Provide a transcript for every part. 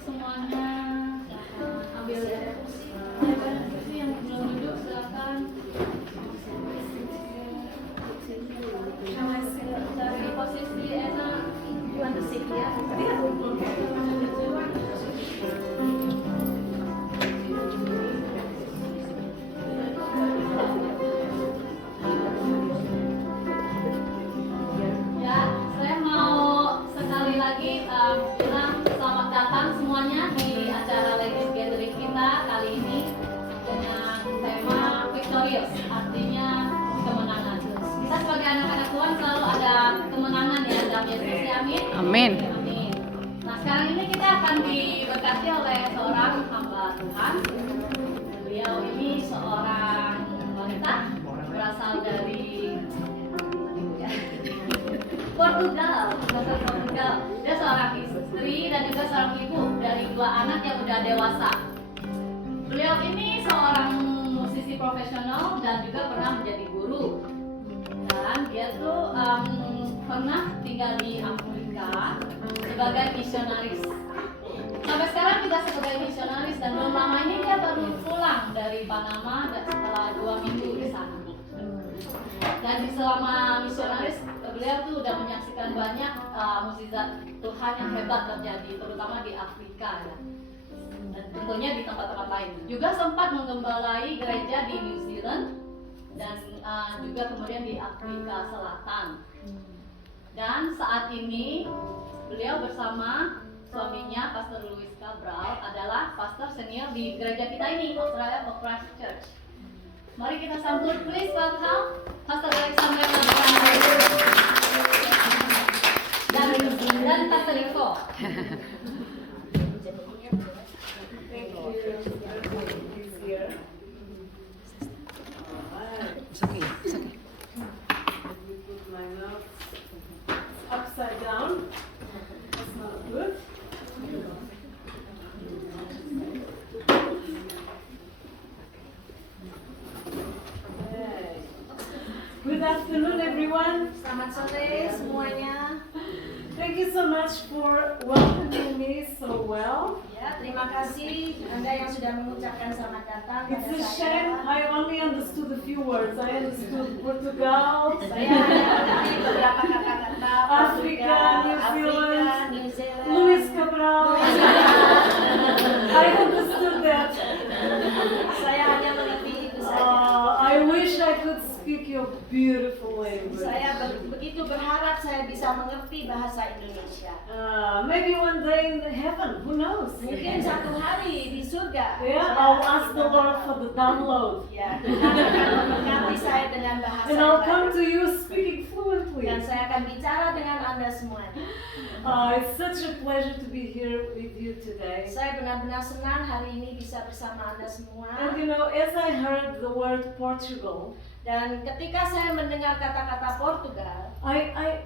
duduk semuanya. Ambil kursi yang belum duduk silakan. Cari posisi enak. Bilang selamat datang semuanya di acara Ladies Gathering kita kali ini dengan tema Victorious, artinya kemenangan. Kita sebagai anak-anak Tuhan selalu ada kemenangan ya dalam Yesus, ya amin. Amin. Amin. Nah sekarang ini kita akan diberkati oleh seorang hamba Tuhan. Beliau ini seorang wanita berasal dari Portugal. Dia seorang istri dan juga seorang ibu dari 2 anak yang udah dewasa. Beliau ini seorang musisi profesional dan juga pernah menjadi guru. Dan dia tuh pernah tinggal di Amerika sebagai misionaris. Sampai sekarang juga sebagai misionaris dan belum lama ini dia baru pulang dari Panama setelah 2 minggu di sana. Dan di selama misionaris beliau tuh udah menyaksikan banyak mukjizat Tuhan yang hebat terjadi, terutama di Afrika ya. Dan tentunya di tempat-tempat lain. Juga sempat menggembalai gereja di New Zealand dan juga kemudian di Afrika Selatan. Dan saat ini beliau bersama suaminya Pastor Louis Cabral adalah pastor senior di gereja kita ini, Australia of Christ Church. Mari kita sambut, please welcome Pastor Alexander dan Pastor Rico. It's okay. Put my nose upside down. That's not good. Good afternoon, everyone. Selamat sore semuanya. Thank you so much for welcoming me so well. Ya, terima kasih Anda yang sudah mengucapkan selamat datang It's pada a shame saya. I only understood a few words. I understood Portugal, Saya hanya mengerti beberapa kata-kata Afrika, Afrika, New Zealand, Louis Cabral. I understood that. Saya hanya mengerti itu saja. I wish I could speak your beautiful language. Saya begitu berharap saya bisa mengerti bahasa Indonesia. Maybe one day in heaven, who knows? Mungkin satu hari di surga. Yeah, saya I'll akan ask the Lord for the download. Ya, Tuhan akan memberkati saya dengan bahasa And yang I'll come baru. to you speaking fluently. Dan saya akan bicara dengan Anda semuanya. It's such a pleasure to be here with you today. Saya benar-benar senang hari ini bisa bersama Anda semua. And you know, as I heard the word Portugal, Dan ketika saya mendengar kata-kata Portugal,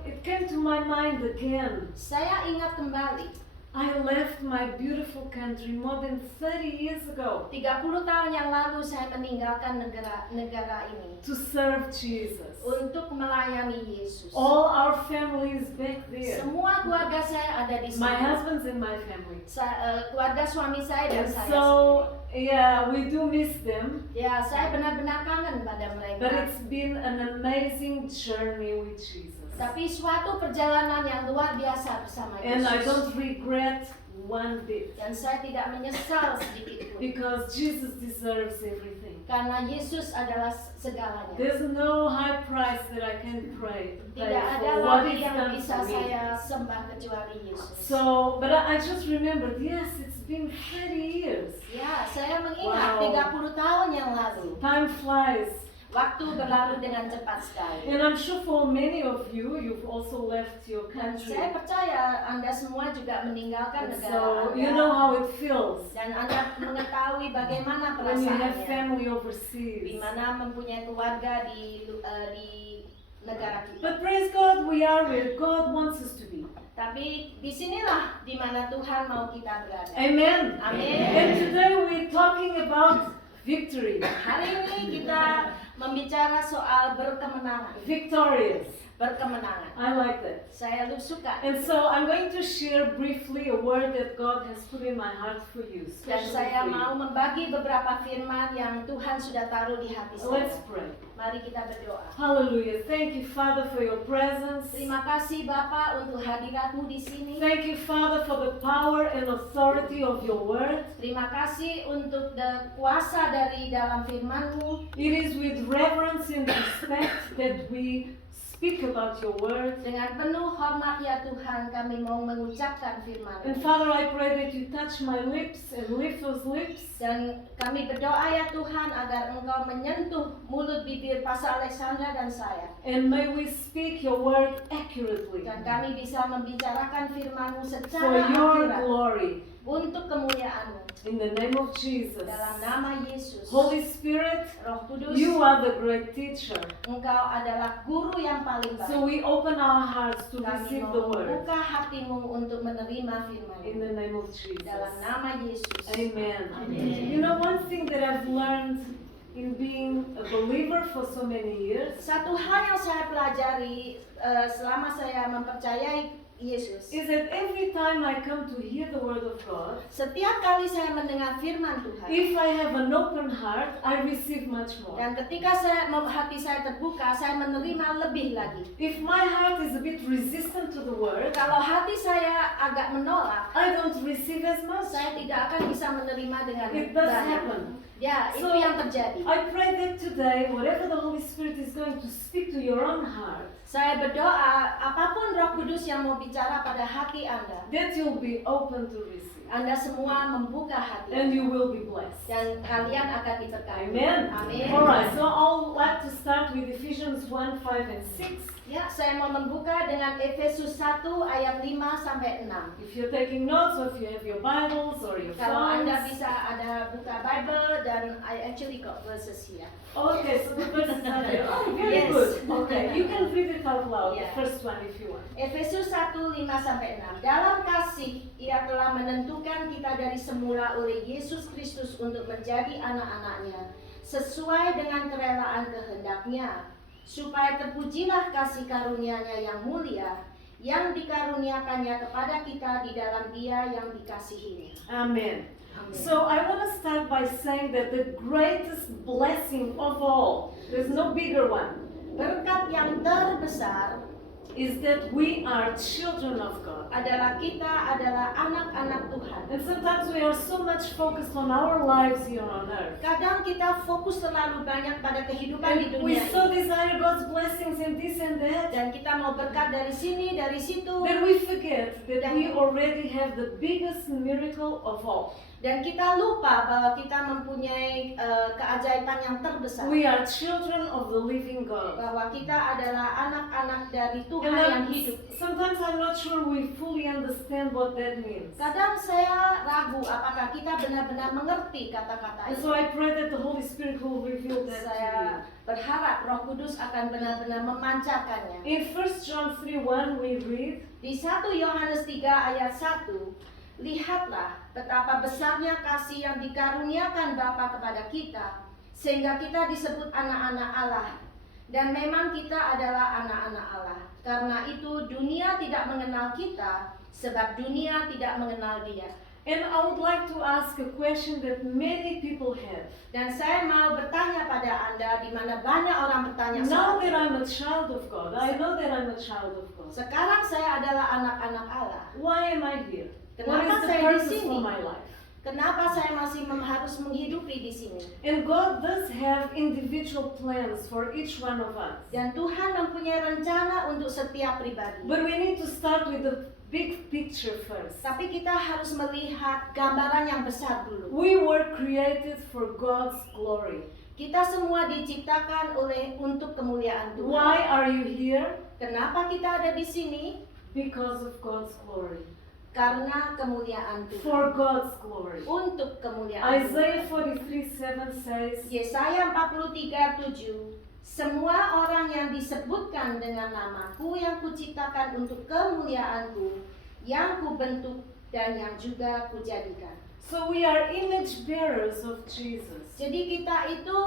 it came to my mind again. saya ingat kembali I left my beautiful country more than 30 years ago 30 tahun yang lalu saya meninggalkan negara ini to serve Jesus. untuk melayani Yesus. All our family is back there. Semua keluarga saya ada di My sana. husband's in my family. Keluarga suami saya dan And saya so, sendiri. yeah, we do miss them. Ya, saya benar-benar kangen pada mereka. But it's been an amazing journey with Jesus. Tapi suatu perjalanan yang luar biasa bersama And I Yesus. don't regret one bit. Dan saya tidak menyesal sedikit pun. Because Jesus deserves everything. Karena Yesus adalah segalanya. There's no high price that I can pay Tidak ada for what lagi He's yang done bisa for me. saya sembah kecuali Yesus. So, but I just remembered, yes, it's been 30 years. Ya, saya mengingat Wow. 30 tahun yang lalu. Time flies. Waktu berlalu dengan cepat sekali. And I'm sure for many of you, you've also left your Dan country. saya percaya Anda semua juga meninggalkan And negara so, Anda. you know how it feels Dan Anda mengetahui bagaimana when you have perasaannya. family Di overseas. mana mempunyai keluarga di negara kita. But praise God, we are where God wants us to be. Tapi disinilah di mana Tuhan mau kita berada. Amen. Amin. And today we're talking about victory. Hari ini kita membicara soal berkemenangan. Victorious. berkemenangan. I like that. Saya suka. And so I'm going to share briefly a word that God has put in my heart for you. Dan especially saya for you. mau membagi beberapa firman yang Tuhan sudah taruh di hati Let's saya. pray. Mari kita berdoa. Hallelujah. Thank you, Father, for your presence. Terima kasih Bapa untuk hadiratmu di sini. Thank you, Father, for the power and authority of your word. Terima kasih untuk kuasa dari dalam firman-Mu. It is with reverence and respect that we speak about your word. Dengan penuh hormat ya Tuhan, kami mau mengucapkan And firman-Mu. Father, I pray that you touch my lips and lift those lips. Dan kami berdoa ya Tuhan agar Engkau menyentuh mulut bibir Pastor Alexandra dan saya. And may we speak your word accurately Dan kami bisa membicarakan firman-Mu for secara your akurat glory. untuk kemuliaan-Mu. In the name of Jesus. Dalam nama Yesus. Holy Spirit, Roh Kudus, you are the great teacher. Engkau adalah guru yang paling So baik. we open our hearts to Kami receive mau the word. membuka hatimu untuk menerima In firman-Mu. the name of Jesus. Dalam nama Yesus. Amen. Amen. You know, one thing that I've learned in being a believer for so many years Satu hal yang saya pelajari selama saya mempercayai Yesus. is that every time I come to hear the word of God, Setiap kali saya mendengar firman Tuhan, if I have an open heart, I receive much more. dan ketika hati saya terbuka, saya menerima lebih lagi. If my heart is a bit resistant to the word, Kalau hati saya agak menolak, I don't receive as much. saya tidak akan bisa menerima dengan It does baik. happen. Ya, itu So, yang terjadi. I pray that today, whatever the Holy Spirit is going to speak to your own heart, Saya berdoa, apapun Roh Kudus yang mau bicara pada hati Anda, that you'll be open to receive. Anda semua membuka hati And you will be blessed. dan kalian akan diberkati. Amen. Amin. Alright, so I'll like to start with Ephesians 1, 5, and 6. Ya, saya mau membuka dengan Efesus 1 ayat 5 sampai 6. If you're taking notes, or if you have your Bibles or your Kalau Anda phones. bisa ada buka Bible dan I actually got verses here. Okay, so the verses are there. Oh, very Yes. good. Okay, you can read it out loud, Yeah. the first one if you want. Efesus 1, 5 sampai 6. Dalam kasih, Ia telah menentukan kita dari semula oleh Yesus Kristus untuk menjadi anak-anaknya, sesuai dengan kerelaan kehendak-Nya, supaya terpujilah kasih karunia-Nya yang mulia, yang dikaruniakannya kepada kita di dalam Dia yang dikasihinya. Amen. Amin. So I want to start by saying that the greatest blessing of all, there's no bigger one, Berkat yang terbesar is that we are children of God. adalah kita adalah anak-anak Tuhan. And sometimes we are so much focused on our lives here on earth. Kadang kita fokus terlalu banyak pada kehidupan di And we dunia so ini. desire God's blessings and this and that, Dan kita mau berkat dari sini, dari situ. that we forget that we already have the biggest miracle of all. Dan kita lupa bahwa kita mempunyai keajaiban yang terbesar. We are children of the living God. Bahwa kita adalah anak-anak dari Tuhan And yang hidup. sometimes I'm not sure we fully understand what that means. Kadang saya ragu apakah kita benar-benar mengerti kata-kata And itu. so I pray that the Holy Spirit will reveal that to Saya berharap Roh Kudus akan benar-benar memancarkannya. you. In 1 John 3:1 we read, Di 1 Yohanes 3 ayat 1, lihatlah betapa besarnya kasih yang dikaruniakan Bapa kepada kita, sehingga kita disebut anak-anak Allah. Dan memang kita adalah anak-anak Allah. Karena itu dunia tidak mengenal kita, sebab dunia tidak mengenal Dia. and I would like to ask a question that many people have. Dan saya mau bertanya pada Anda, di mana banyak orang bertanya Now soal that ini. I'm a child of God, I know that I'm a child of God. Sekarang saya adalah anak-anak Allah. Why am I here? What Kenapa is the saya di purpose sini? for my life? Kenapa saya masih harus menghidupi di sini? And God does have individual plans for each one of us. Dan Tuhan mempunyai rencana untuk setiap pribadi. But we need to start with the big picture first. Tapi kita harus melihat gambaran yang besar dulu. We were created for God's glory. Kita semua diciptakan untuk kemuliaan Tuhan. Why are you here? Kenapa kita ada di sini? Because of God's glory. Karena kemuliaan Tuhan. For God's glory. Untuk kemuliaan Isaiah Tuhan. 43:7 says, Yesaya 43:7, semua orang yang disebutkan dengan namaku yang kuciptakan untuk kemuliaanku, yang kubentuk dan yang juga kujadikan. So we are image bearers of Jesus. Jadi kita itu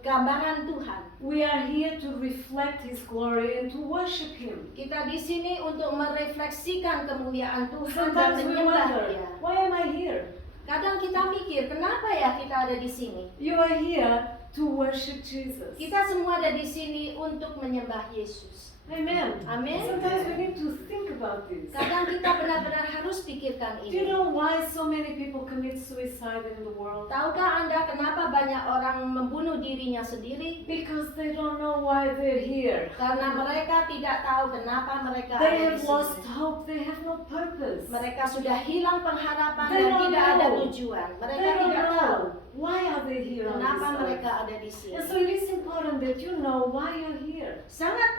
gambaran Tuhan. We are here to reflect His glory and to worship Him. Kita di sini untuk merefleksikan kemuliaan Tuhan dan Sometimes we menyembah wonder, Dia. why am I here? Kadang kita mikir, kenapa ya kita ada di sini? You are here to worship Jesus. Kita semua ada di sini untuk menyembah Yesus. Amen. Amin. Sometimes we need to think about this. Kadang kita benar-benar harus pikirkan Do you ini. know why so many people commit suicide in the world? Tahukah Anda kenapa banyak orang membunuh dirinya sendiri? Because they don't know why they're here. Karena mereka tidak tahu kenapa mereka They ada di have lost sini. hope. They have no purpose. Mereka sudah hilang pengharapan They dan don't tidak ada know. tujuan. Mereka They don't tidak tahu know why are they here on kenapa this mereka earth. ada di sini. And so it is important that you know why you're here. Sangat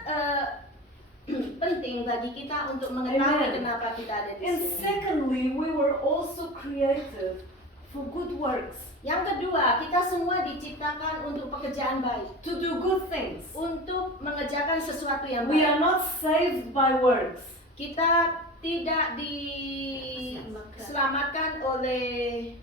penting bagi kita untuk mengetahui Amen. kenapa kita ada di And sini. secondly, we were also created for good works, Yang kedua, kita semua diciptakan untuk pekerjaan baik, to do good things. untuk mengerjakan sesuatu yang We baik. are not saved by works. Kita tidak diselamatkan oleh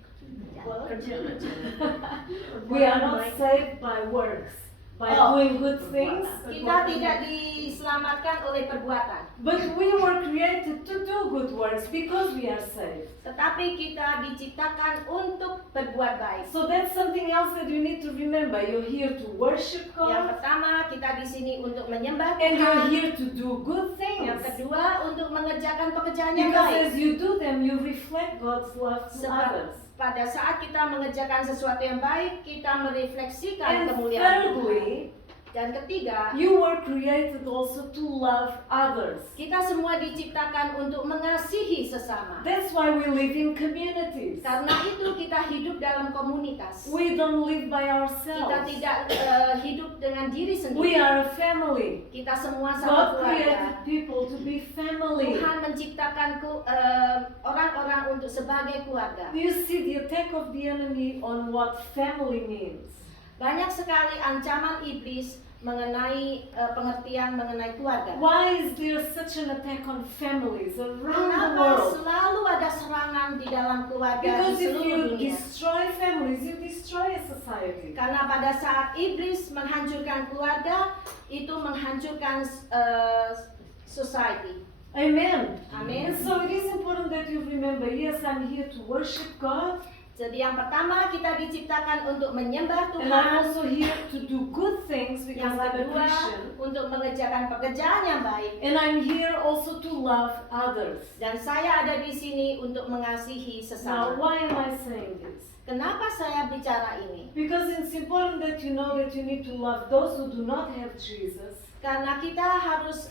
We are not saved by works, by Oh. doing good things. Kita tidak diselamatkan oleh perbuatan, But we were created to do good works because we are saved. tetapi kita diciptakan untuk berbuat baik. So that's something else that you need to remember. You're here to worship Yang God, pertama, kita di sini untuk menyembah and you're Tuhan. here to do good things. Yang kedua, untuk mengerjakan pekerjaan yang Because baik. as you do them, you reflect God's love to Sebab others. pada saat kita mengerjakan sesuatu yang baik, kita merefleksikan And kemuliaan Tuhan. thirdly, Dan ketiga, you were created also to love others. kita semua diciptakan untuk mengasihi sesama. That's why we live in communities. Karena itu kita hidup dalam komunitas. We don't live by Kita ourselves. tidak hidup dengan diri We sendiri. are a family. Kita semua God satu created keluarga. people to be family. Tuhan menciptakan orang-orang untuk sebagai keluarga. You see the attack of the enemy on what family means. Banyak sekali ancaman iblis mengenai pengertian mengenai keluarga. Why is there such an attack on families around the Kenapa world? selalu ada serangan di dalam keluarga Because di if seluruh you dunia? destroy families, you destroy a society. Karena pada saat iblis menghancurkan keluarga, itu menghancurkan society. Amen. Amin. And so it is important that you remember, yes, I'm here to worship God, Jadi yang pertama, kita diciptakan untuk menyembah and I'm Tuhan. also here to do good things because Yang I'm a kedua, Christian. untuk mengerjakan pekerjaan yang baik. And I'm here also to love others. Dan saya ada di sini untuk mengasihi Now, sesama. why am I saying this? Kenapa saya bicara ini? Because it's important that you know that you need to love those who do not have Jesus. Karena kita harus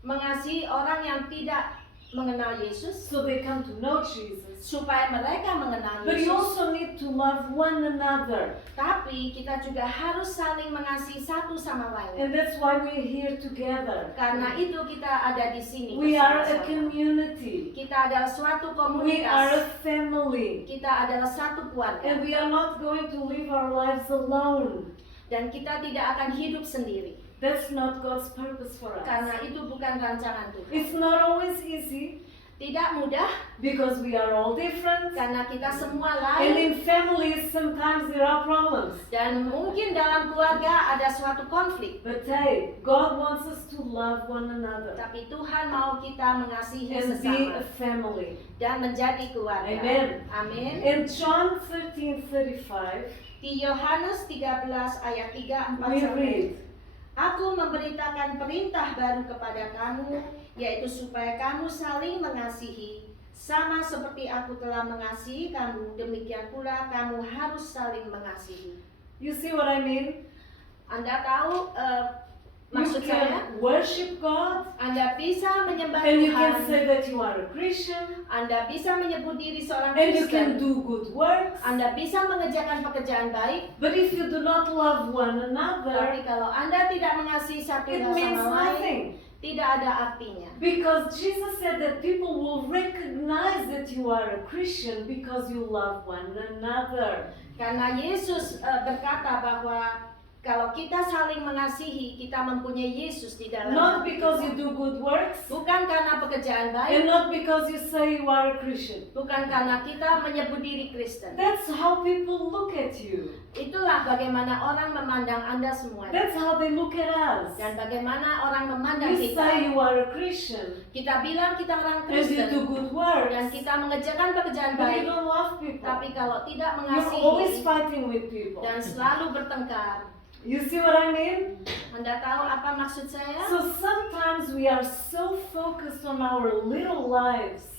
mengasihi orang yang tidak mengenal Yesus, So they come to know Jesus. supaya mereka mengenal But you Yesus. also need to love one another. Tapi kita juga harus saling mengasihi satu sama lain. And that's why we're here together. Karena itu kita ada di sini We are a bersama-sama. community. Kita adalah suatu We are a komunitas. family. Kita adalah satu keluarga. And we are not going to live our lives alone. Dan kita tidak akan hidup sendiri. That's not God's purpose for us. Karena itu bukan rancangan Tuhan. It's not always easy Tidak mudah because we are all different. karena kita semua And lain. in families, sometimes there are problems. Dan mungkin dalam keluarga ada suatu konflik. But hey, God wants us to love one another Tapi Tuhan mau kita mengasihi and be sesama a family. dan menjadi keluarga. Amen. Amin. In John 13:35, Di Yohanes 13 ayat 3, 4 we sampai. read, Aku memberitakan perintah baru kepada kamu, yaitu supaya kamu saling mengasihi. Sama seperti aku telah mengasihi kamu, demikian pula kamu harus saling mengasihi. you see what I mean? Anda tahu You maksud saya? can worship God Anda bisa menyembah and you Tuhan. can say that you are a Christian Anda bisa menyebut diri seorang and you can Kristen. do good works. Anda bisa mengerjakan pekerjaan baik. But if you do not love one another, Tapi kalau Anda tidak mengasihi satu it sama means lain, nothing. tidak ada artinya. Because Jesus said that people will recognize that you are a Christian because you love one another. Karena Yesus berkata bahwa kalau kita saling mengasihi, kita mempunyai Yesus di dalam Not hati because kita. you do good works, Bukan karena but pekerjaan baik, and not because you say you are a Christian. bukan karena kita menyebut diri Kristen. That's how people look at you. Itulah bagaimana orang memandang Anda semuanya. That's how they look at us. Dan bagaimana orang memandang You say kita. you are a Christian, Kita bilang kita orang and you do Kristen good works, dan kita mengerjakan pekerjaan but you baik, don't love people. tapi kalau tidak You're always mengasihi fighting with people. dan selalu bertengkar. You see what I mean? Anda tahu apa maksud saya? So sometimes we are so focused on our little lives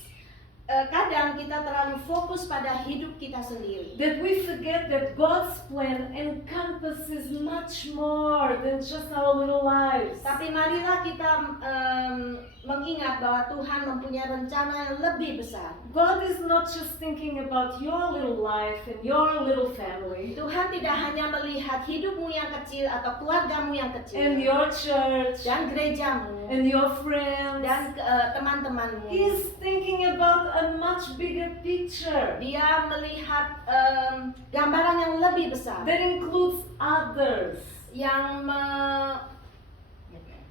Kadang kita terlalu fokus pada hidup kita sendiri, that we forget that God's plan encompasses much more than just our little lives. tapi marilah kita mengingat bahwa Tuhan mempunyai rencana yang lebih besar. God is not just thinking about your little life and your little family Tuhan tidak hanya melihat hidupmu yang kecil atau keluargamu yang and kecil your church dan gerejamu and your friends. dan teman-temanmu. He's thinking about a much bigger picture Dia melihat gambaran yang lebih besar that includes others. yang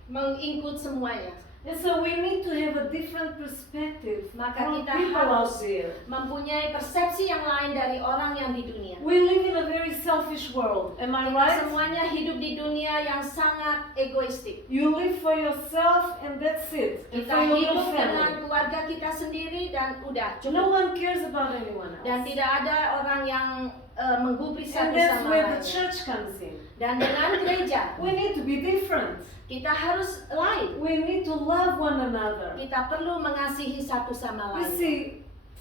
mengikut semuanya. And so we need to have a different perspective Maka from kita people out harus there. mempunyai persepsi yang lain dari orang yang di dunia. We live in a very selfish world, am I Kita right? semuanya hidup di dunia yang sangat egoistik. You live for yourself and that's it. And Kita for your hidup little dengan family. keluarga kita sendiri dan udah No cukup. one cares about anyone Dan else. tidak ada orang yang menggubris And satu that's sama where the lain. church comes in. Dan dengan gereja We need to be different. kita harus lain. We need to love one another. Kita perlu mengasihi satu sama You lain. see,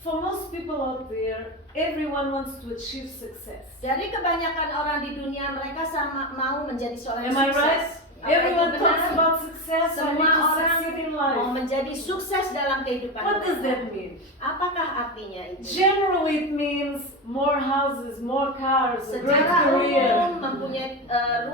for most people out there, everyone wants to achieve success. Dari kebanyakan orang di dunia mereka mau menjadi seorang Am yang I right? sukses. Apa itu Everyone benar? talks about success. I Semua need to orang succeed in mau life. menjadi sukses dalam kehidupan What does mereka. that mean? Apakah artinya itu? Generally, it means more houses, more cars, a great Secara umum career. mempunyai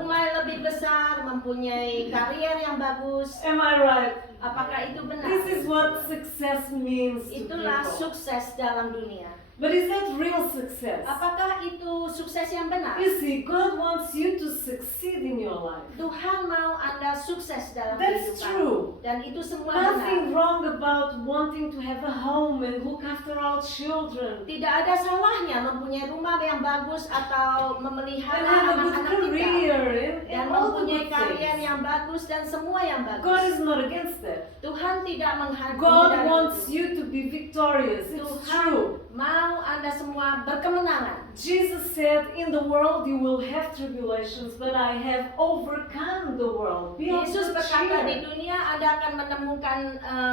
rumah yang lebih besar, mempunyai karier yang bagus. Am I right? Apakah itu benar? This is what success means to Itulah people. sukses dalam dunia. But is that real success? Apakah itu sukses yang benar? You see, God wants you to succeed in your life. Tuhan mau Anda sukses dalam That's kehidupan. true. Dan itu semua Nothing benar. wrong about wanting to have a home and look after our children Tidak ada salahnya mempunyai rumah yang bagus atau and memelihara have a good anak-anak kita. career and Dan all the mempunyai good karier things. yang bagus dan semua yang God bagus. is not against that. Tuhan tidak menghadiri God dari wants itu. you to be victorious. It's Tuhan true. mau Anda semua berkemenangan. Jesus said, in the world you will have tribulations, but I have overcome the world. Be of Yesus good berkata, cheer. di dunia Anda akan menemukan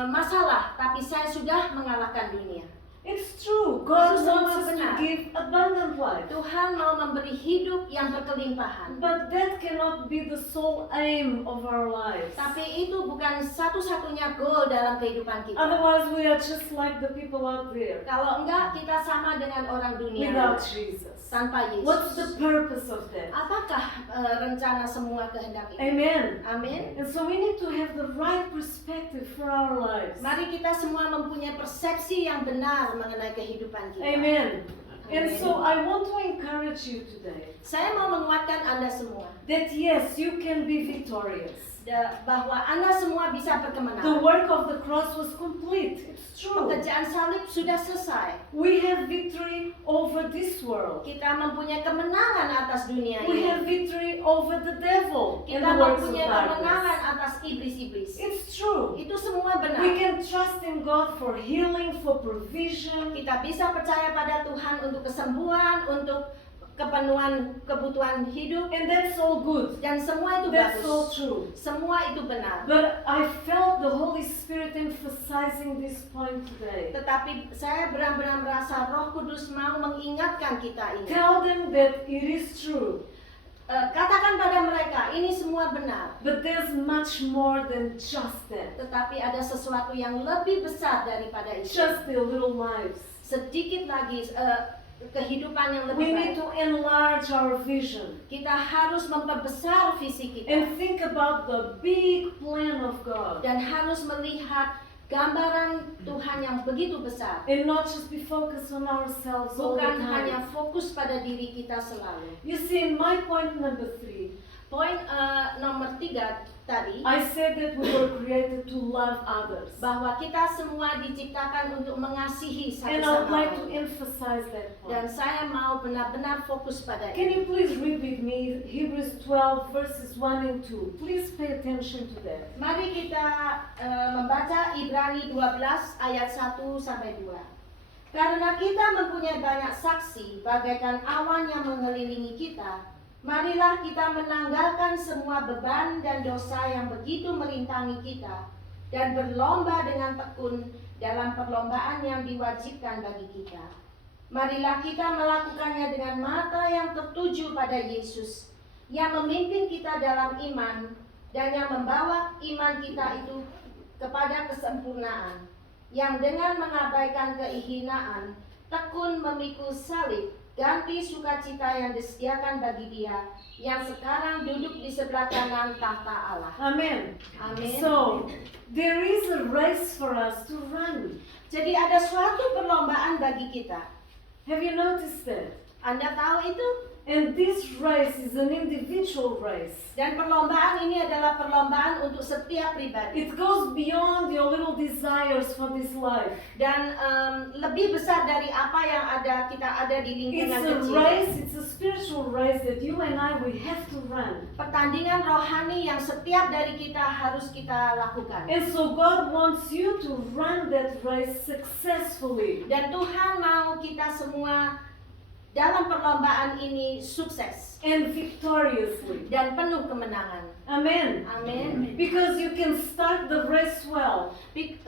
masalah, tapi saya sudah mengalahkan dunia. It's true. God Itu semua wants us to benar. give abundant life. Tuhan mau memberi hidup yang berkelimpahan. But that cannot be the sole aim of our lives. Tapi itu bukan satu-satunya goal dalam kehidupan kita. Otherwise, we are just like the people out there Kalau enggak, kita sama dengan orang dunia without Jesus. tanpa Yesus. What's the purpose of that? Apakah rencana semua kehendak itu? Amen. Amin. And so we need to have the right perspective for our lives. Mari kita semua mempunyai persepsi yang benar mengenai kehidupan kita. Amen. And Amen. so I want to encourage you today Saya mau menguatkan Anda semua that yes, you can be victorious. bahwa Anda semua bisa The berkemenangan. work of the cross was complete. It's true. Pekerjaan salib sudah selesai. We have victory over this world. Kita mempunyai kemenangan atas dunia We ini. have victory over the devil and Kita the works of mempunyai kemenangan darkness. atas iblis-iblis. It's true. Itu semua benar. We can trust in God for healing, for provision. Kita bisa percaya pada Tuhan untuk kesembuhan, untuk kepenuhan kebutuhan hidup, And that's all good. dan semua itu That's all bagus. true. Semua itu benar. But I felt the Holy Spirit emphasizing this point today. Tetapi saya benar-benar merasa Roh Kudus mau mengingatkan kita ini. Tell them that it is true. Katakan pada mereka, ini semua benar. But there's much more than just that. Tetapi ada sesuatu yang lebih besar daripada itu. Just their little lives. Sedikit lagi kehidupan yang We lebih need baik. to enlarge our vision Kita harus memperbesar visi kita. and think about the big plan of God Dan harus melihat gambaran Tuhan yang begitu besar. and not just be focused on ourselves all the Bukan hanya time. fokus pada diri kita selalu. You see, my point number 3, Poin nomor 3 tadi, I said that we were created to love others. bahwa kita semua diciptakan untuk mengasihi And I satu would sama like to lain. emphasize that Dan point. saya mau benar-benar fokus pada Can ini. you please read with me Hebrews 12 verses 1 and 2? Please pay attention to that. Mari kita membaca Ibrani 12 ayat 1 sampai 2. Karena kita mempunyai banyak saksi bagaikan awan yang mengelilingi kita, marilah kita menanggalkan semua beban dan dosa yang begitu merintangi kita dan berlomba dengan tekun dalam perlombaan yang diwajibkan bagi kita. Marilah kita melakukannya dengan mata yang tertuju pada Yesus, yang memimpin kita dalam iman dan yang membawa iman kita itu kepada kesempurnaan, yang dengan mengabaikan kehinaan tekun memikul salib, ganti sukacita yang disediakan bagi Dia yang sekarang duduk di sebelah kanan tahta Allah. Amen. Amin. So, there is a race for us to run. Jadi ada suatu perlombaan bagi kita. Have you noticed that? Anda tahu itu? And this race is an individual race. Dan perlombaan ini adalah perlombaan untuk setiap pribadi. It goes beyond your little desires for this life. Dan lebih besar dari apa yang kita ada di It's lingkungan a kecil. race, it's a spiritual race that you and I, we have to run. Pertandingan rohani yang setiap dari kita harus kita lakukan. And so God wants you to run that race successfully. Dan Tuhan mau kita semua dalam perlombaan ini sukses And victoriously. dan penuh kemenangan. Amen. Amin. Because you can start the race well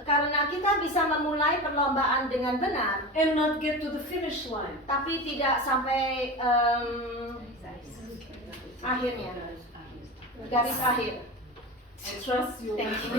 Karena kita bisa memulai perlombaan dengan benar, and not get to the finish line. tapi tidak sampai akhirnya, garis akhir. I trust you. Thank you.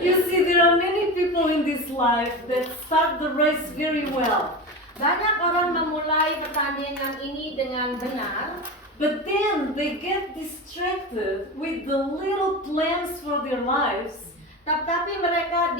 You see, there are many people in this life that start the race very well. Banyak orang memulai pertandingan ini dengan benar, But then they get distracted with the little plans for their lives. tetapi mereka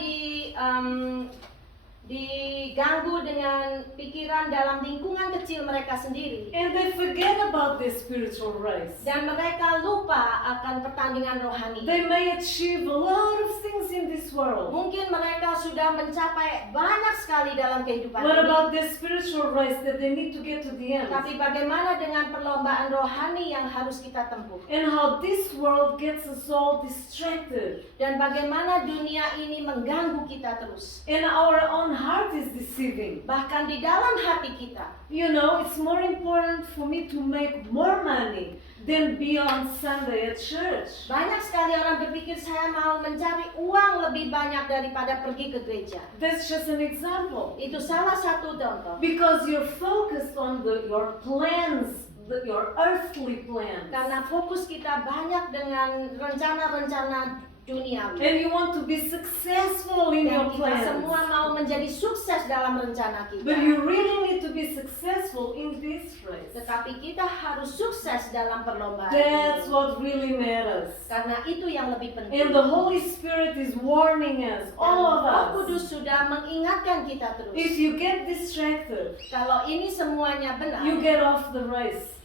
diganggu dengan pikiran dalam lingkungan kecil mereka sendiri. And they forget about their spiritual race. Dan mereka lupa akan pertandingan rohani. They may achieve a lot of things in this world. Mungkin mereka sudah mencapai banyak sekali dalam kehidupan What ini. about their spiritual race that they need to get to the end? Tapi bagaimana dengan perlombaan rohani yang harus kita tempuh? And how this world gets us all distracted. Dan bagaimana dunia ini mengganggu kita terus? And our own heart is deceiving. Bahkan di dalam hati kita. You know, it's more important for me to make more money than be on Sunday at church. Banyak sekali orang berpikir saya mau mencari uang lebih banyak daripada pergi ke gereja. That's just an example. Itu salah satu contoh. Because you're focused on your plans, your earthly plans. Karena fokus kita banyak dengan rencana-rencana duniawi. And you want to be successful in your Dan kita plans. semua mau menjadi sukses dalam rencana kita. But you really need to be successful in this race. Tetapi kita harus sukses dalam perlombaan That's ini. what really matters. Karena itu yang lebih penting. And the Holy Spirit is warning us, all of Roh us. Kudus sudah mengingatkan kita terus. If you get distracted, Kalau ini semuanya benar, you get off the race.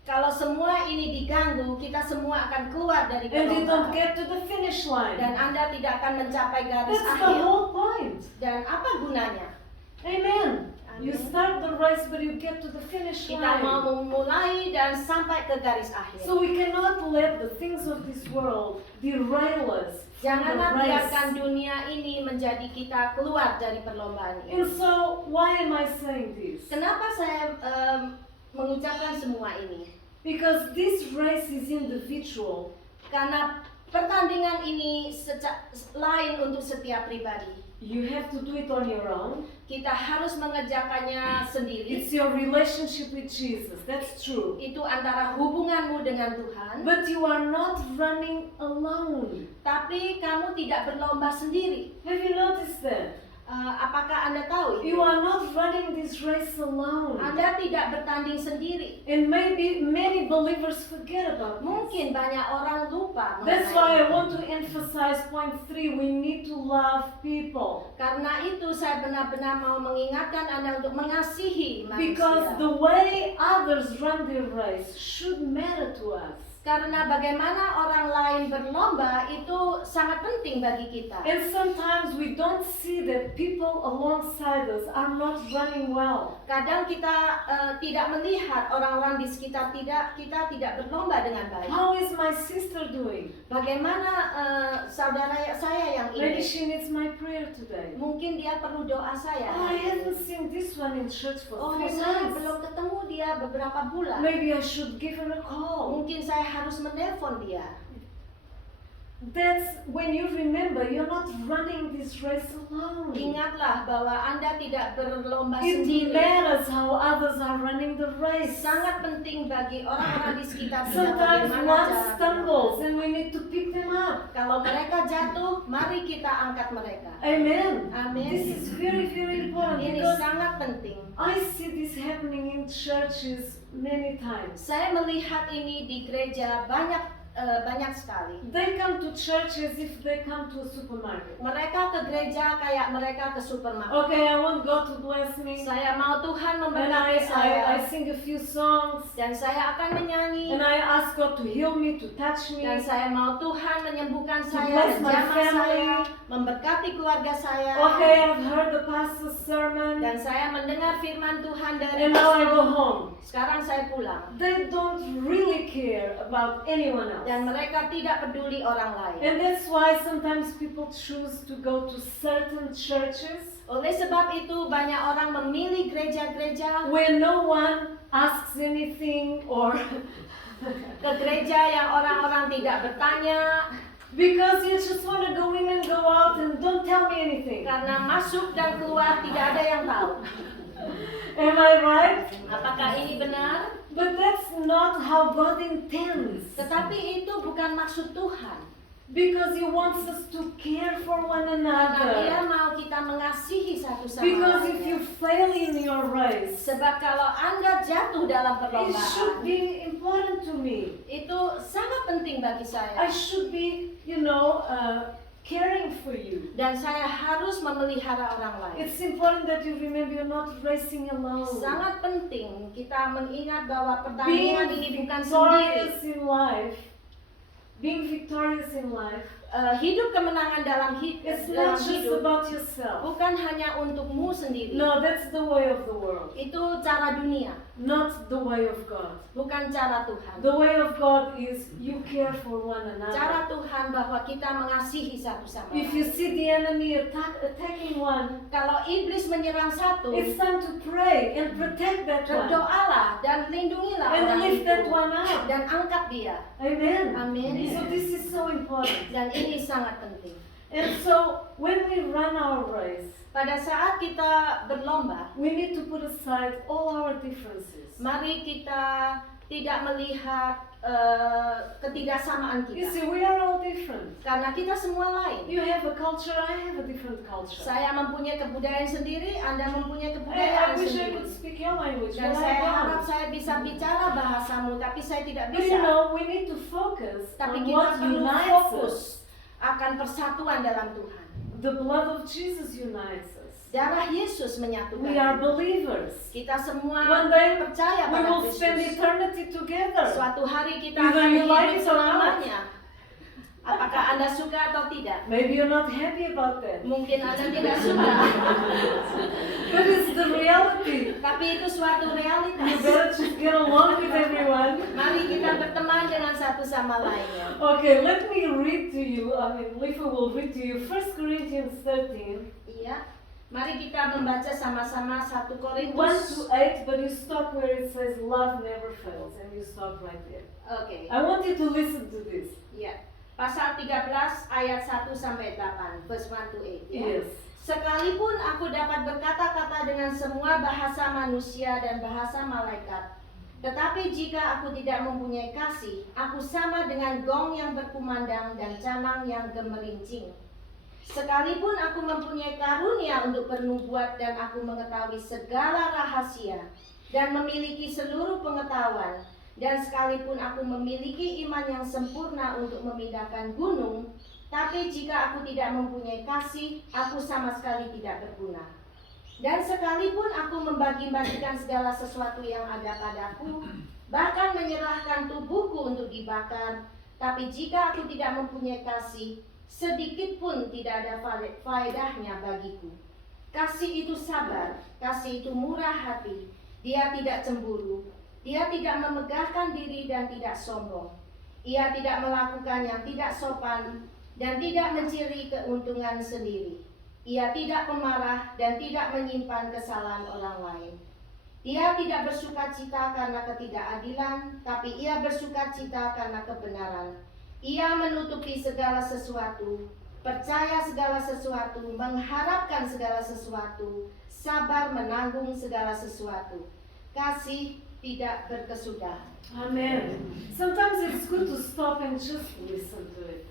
kalau semua ini diganggu, kita semua akan keluar dari And you don't perlombaan. get to the finish line. Dan Anda tidak akan mencapai garis That's the akhir. whole point. Dan apa gunanya? Amen. You Amen. start the race, but you get to the finish Kita mau line. memulai dan sampai ke garis akhir. So we cannot let the things of this world derail us from Janganlah the biarkan race. dunia ini menjadi kita keluar dari perlombaan And ini. so, why am I saying this? Kenapa saya mengucapkan semua ini? Because this race is individual. Karena pertandingan ini lain untuk setiap pribadi. You have to do it on your own. Kita harus mengerjakannya sendiri. It's your relationship with Jesus. That's true. Itu antara hubunganmu dengan Tuhan. But you are not running alone. Tapi kamu tidak berlomba sendiri. Have you noticed that? Apakah Anda tahu itu? You are not running this race alone. Anda tidak bertanding sendiri. And maybe many believers forget about this. Mungkin banyak orang lupa lupa That's why I mengenai. want to emphasize point 3. We need to love people. Karena itu saya benar-benar mau mengingatkan Anda untuk mengasihi Because manusia. the way others run their race should matter to us. Karena bagaimana orang lain berlomba itu sangat penting bagi kita. And sometimes we don't see that people alongside us are not running well. Kadang kita tidak melihat orang-orang di sekitar kita tidak berlomba dengan baik. How is my sister doing? Bagaimana saudara saya yang Maybe ini? she needs my prayer today. Mungkin dia perlu doa saya. Oh, I hari ini. haven't seen this one in church for Oh, 3 saya months. belum ketemu dia beberapa bulan. Maybe I should give her a call. Mungkin saya harus menelpon dia. That's when you remember you're not running this race alone. Ingatlah bahwa Anda tidak berlomba It sendiri. matters how others are running the race. Sangat penting bagi orang-orang di sekitar kita Sometimes bagaimana one cara stumbles berlomba. and we need to pick them up. Kalau mereka jatuh, mari kita angkat mereka. Amen. Amin. This is very, very important Ini because sangat penting. I see this happening in churches many times. Saya melihat ini di gereja banyak sekali. They come to church as if they come to a supermarket. Mereka ke gereja kayak mereka ke supermarket. Okay, I want God to bless me. Saya mau Tuhan And memberkati I saya. sing a few songs. Dan saya akan menyanyi. And I ask God to heal me, to touch me. Dan saya mau Tuhan menyembuhkan saya, bless my menjamah family. saya, memberkati keluarga saya. Okay, I've heard the pastor's sermon. Dan saya mendengar firman Tuhan dari And now I go pastor. home. Sekarang saya pulang. They don't really care about anyone else. Dan mereka tidak peduli orang lain. And that's why sometimes people choose to go to certain churches Oleh sebab itu banyak orang memilih gereja-gereja, where no one asks anything or ke gereja yang orang-orang tidak bertanya, because you just want to go in and go out and don't tell me anything. karena masuk dan keluar tidak ada yang tahu. Am I right? Apakah ini benar? But that's not how God intends. Tetapi itu bukan maksud Tuhan. Because He wants us to care for one Karena Dia another. mau kita mengasihi satu sama Because lain. if you fail in your race, Sebab kalau Anda jatuh dalam it should perlombaan, be important to me. itu sangat penting bagi I saya. should be, caring for you. Dan saya harus memelihara orang lain. It's important that you remember you're not racing alone. Sangat penting kita mengingat bahwa Being pertandingan ini bukan sendiri. victorious in life, Hidup kemenangan dalam it's dalam not just hidup about yourself. bukan hanya untukmu sendiri. No, that's the way of the world, Itu cara dunia, not the way of God. bukan cara Tuhan. The way of God is you care for one another. Cara Tuhan bahwa kita mengasihi satu sama If you lain. see the enemy attacking one, Kalau iblis menyerang satu, it's time to pray and protect that one berdoalah dan lindungilah and orang lift itu that one up. dan angkat dia. Amen. Amin. So this is so important. Dan ini sangat penting. And so when we run our race, Pada saat kita berlomba, we need to put aside all our differences. mari kita tidak melihat ketidaksamaan You kita. see, we are all different. Karena kita semua lain. You have a culture, I have a different culture. Saya mempunyai kebudayaan sendiri, Anda mempunyai I kebudayaan wish I sendiri. could speak your language, Dan but I saya harap don't. saya bisa bicara bahasamu, tapi saya tidak But bisa. you know, we need to focus Tapi on kita what perlu unites fokus us. akan persatuan dalam Tuhan. The blood of Jesus unites us. Darah Yesus menyatukan. We are believers. Kita semua One day percaya we pada will spend Kristus. eternity together. Suatu hari kita Either akan you like hidup it or not. selamanya. Apakah Anda suka atau tidak? Maybe you're not happy about that. Mungkin Anda tidak suka, But it's the reality. tapi itu suatu You realitas. better just get along with everyone. Mari kita berteman dengan satu sama lainnya. Okay, let me read to you. Lifa will read to you 1 Corinthians 13, Iya. Mari kita membaca sama-sama 1 1 Korintus. to 8, but you stop where it says love never fails, and you stop right there. Oke. I want you to listen to this. Iya. Pasal 13 ayat 1 sampai 8, verse 1 to 8 ya. Yes. Sekalipun aku dapat berkata-kata dengan semua bahasa manusia dan bahasa malaikat, tetapi jika aku tidak mempunyai kasih, aku sama dengan gong yang berkumandang dan canang yang gemerincing. Sekalipun aku mempunyai karunia untuk bernubuat dan aku mengetahui segala rahasia dan memiliki seluruh pengetahuan, Dan sekalipun aku memiliki iman yang sempurna untuk memindahkan gunung, tapi jika aku tidak mempunyai kasih, aku sama sekali tidak berguna. Dan sekalipun aku membagi-bagikan segala sesuatu yang ada padaku, bahkan menyerahkan tubuhku untuk dibakar, tapi jika aku tidak mempunyai kasih, sedikit pun tidak ada faedahnya bagiku. Kasih itu sabar, kasih itu murah hati, dia tidak cemburu, dia tidak memegahkan diri dan tidak sombong. Ia tidak melakukan yang tidak sopan dan tidak mencuri keuntungan sendiri. Ia tidak pemarah dan tidak menyimpan kesalahan orang lain. Ia tidak bersukacita karena ketidakadilan, tapi ia bersukacita karena kebenaran. Ia menutupi segala sesuatu, percaya segala sesuatu, mengharapkan segala sesuatu, sabar menanggung segala sesuatu. Kasih tidak berkesudahan. Amen. Sometimes it's good to stop and just listen to it.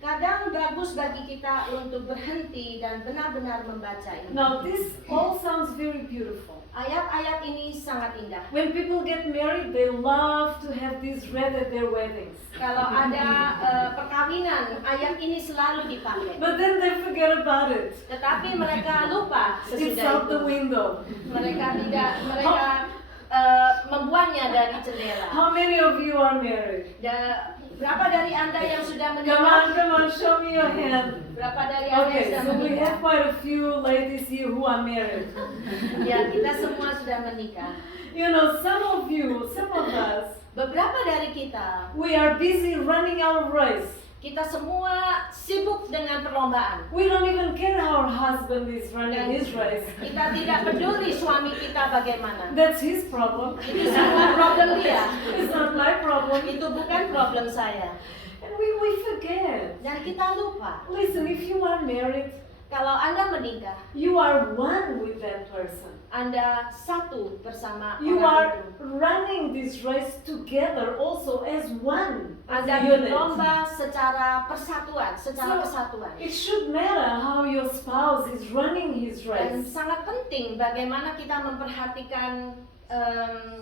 Kadang bagus bagi kita untuk berhenti dan benar-benar membaca ini. Now this all sounds very beautiful. Ayat-ayat ini sangat indah. When people get married, they love to have this read at their weddings. Kalau ada perkawinan, ayat ini selalu dipakai. But then they forget about it. Tetapi mereka lupa It's sesudah out itu. the window. Mereka membuangnya dari jendela. How many of you are married? Berapa dari Anda yang sudah Come menikah? on, show me your hand. Berapa dari Anda yang Okay, sudah so we menikah? have quite a few ladies here who are married. Ya, kita semua sudah menikah. You know, some of us, Beberapa dari kita, we are busy running our race. kita semua sibuk dengan perlombaan. We don't even care how our husband is running his race. Kita tidak peduli suami kita bagaimana. That's his problem. Itu semua problem dia. It's not my problem. Itu bukan problem saya. And we forget. Dan kita lupa. Listen, if you are married, Kalau Anda menikah, you are one with that person. Anda satu bersama You orang are itu. running this race together also as one. As Anda a unit. berlomba secara persatuan, secara So, kesatuan. it should matter how your spouse is running his Dan race. sangat penting bagaimana kita memperhatikan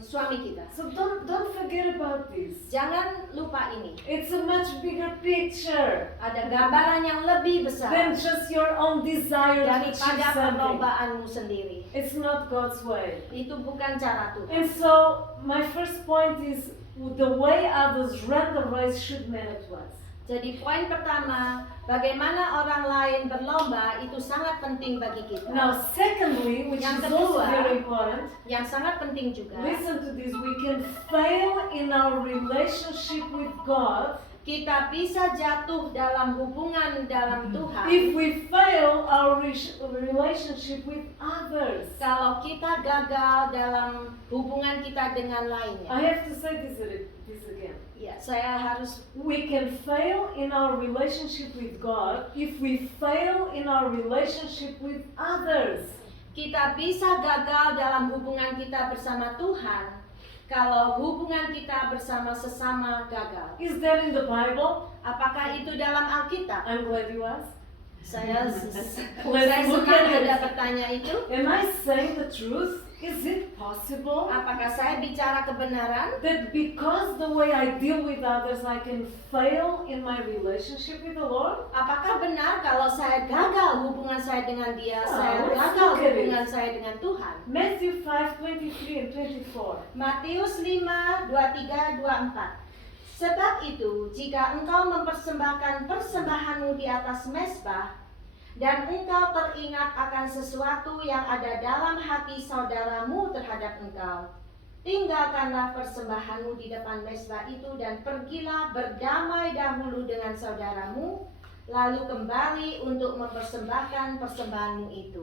suami kita. So don't forget about this. Jangan lupa ini. It's a much bigger picture Ada gambaran yang lebih besar than just your own desire to achieve daripada something. perlombaanmu sendiri. It's not God's way. Itu bukan cara Tuhan. And so my first point is the way others run the race should matter to us. Jadi poin pertama, bagaimana orang lain berlomba itu sangat penting bagi kita. Now secondly, which Yang is also kedua, very important, Yang sangat penting juga, listen to this, we can fail in our relationship with God kita bisa jatuh dalam hubungan dalam Tuhan if we fail our relationship with others. kalau kita gagal dalam hubungan kita dengan lainnya. I have to say this again. Ya, saya harus We can fail in our relationship with God if we fail in our relationship with others. Kita bisa gagal dalam hubungan kita bersama Tuhan kalau hubungan kita bersama sesama gagal. Is that in the Bible? Apakah itu dalam Alkitab? I'm glad you asked. Saya look senang at it. Anda bertanya itu. Am I saying the truth? Is it possible Apakah saya bicara kebenaran? that because the way I deal with others, I can fail in my relationship with the Lord? Apakah benar kalau saya gagal hubungan saya dengan Dia, Oh, saya let's gagal look at it. hubungan saya dengan Tuhan? Matthew 5:23 and 24. Matius 5, 23, 24. Sebab itu, jika engkau mempersembahkan persembahanmu di atas mezbah, dan engkau teringat akan sesuatu yang ada dalam hati saudaramu terhadap engkau, tinggalkanlah persembahanmu di depan mezbah itu dan pergilah berdamai dahulu dengan saudaramu, lalu kembali untuk mempersembahkan persembahanmu itu.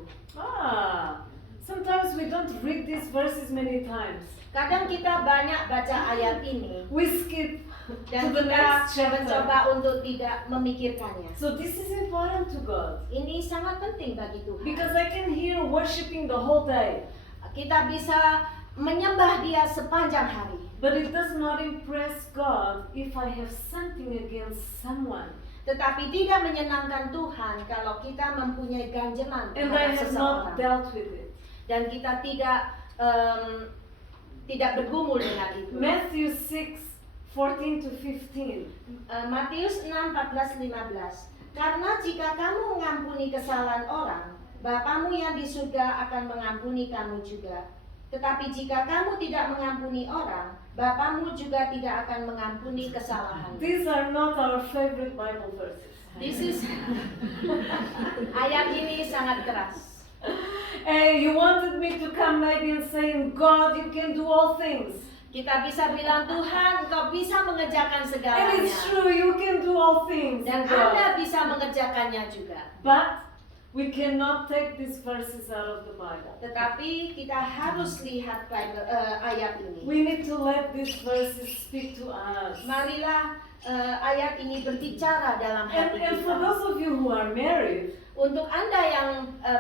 Sometimes we don't read these verses many times. Kadang kita banyak baca ayat ini We skip dan to the kita next chapter. mencoba untuk tidak memikirkannya. So this is important to God Ini sangat penting bagi Tuhan. because I can hear worshiping the whole day, Kita bisa menyembah Dia sepanjang hari, but it does not impress God if I have something against someone tetapi tidak menyenangkan Tuhan kalau kita mempunyai ganjelan and I terhadap have not seseorang dealt with it. dan kita tidak tidak bergumul dengan itu. Matthew 6:14 to 15. Matius 6:14-15. Karena jika kamu mengampuni kesalahan orang, Bapamu yang di surga akan mengampuni kamu juga. Tetapi jika kamu tidak mengampuni orang, Bapamu juga tidak akan mengampuni kesalahan. These are not our favorite Bible verses. This is ayat ini sangat keras. You wanted me to come maybe and saying, God, you can do all things. Kita bisa bilang, Tuhan, Engkau bisa mengerjakan And segalanya. it's true, you can do all things. Dan God. Anda bisa mengerjakannya juga. But we cannot take these verses out of the Bible. Tetapi kita harus lihat ayat ini. We need to let these verses speak to us. Marilah ayat ini berbicara dalam hati And for kita. those of you who are married, Untuk Anda yang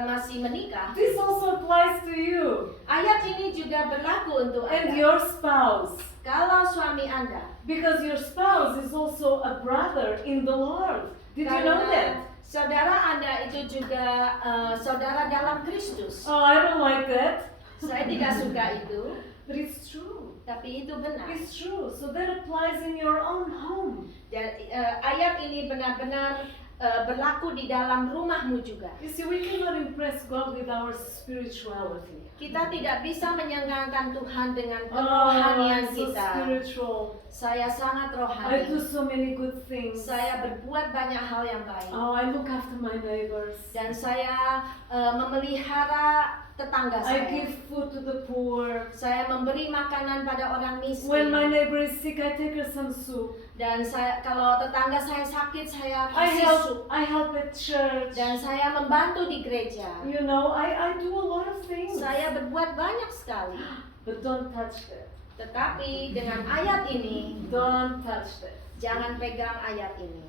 masih menikah, this also applies to you ayat ini juga berlaku untuk and Anda. your spouse. Kalau suami Anda, Because your spouse is also a brother in the Lord. Did you know that? saudara Anda itu juga saudara dalam Kristus. Oh, I don't like that. Saya tidak suka itu, But it's true. tapi itu benar. It's true. So that applies in your own home. Dan ayat ini benar-benar berlaku di dalam rumahmu juga. You see, we cannot impress God with our spirituality. Kita tidak bisa menyenangkan Tuhan dengan Oh, kerohanian I'm so kita. spiritual. Saya sangat I do rohani. so many good things. Saya berbuat banyak hal yang baik. Oh, I look after my neighbors. Dan saya memelihara tetangga I saya. give food to the poor. Saya memberi makanan pada orang When my miskin. neighbor is sick, I take her some soup. Dan kalau tetangga saya sakit, saya kasih sup. I help at church. Dan saya membantu di gereja. You know, I do a lot of things. Saya berbuat banyak sekali. But don't touch that. Tetapi dengan ayat ini, Don't touch that. jangan pegang ayat ini.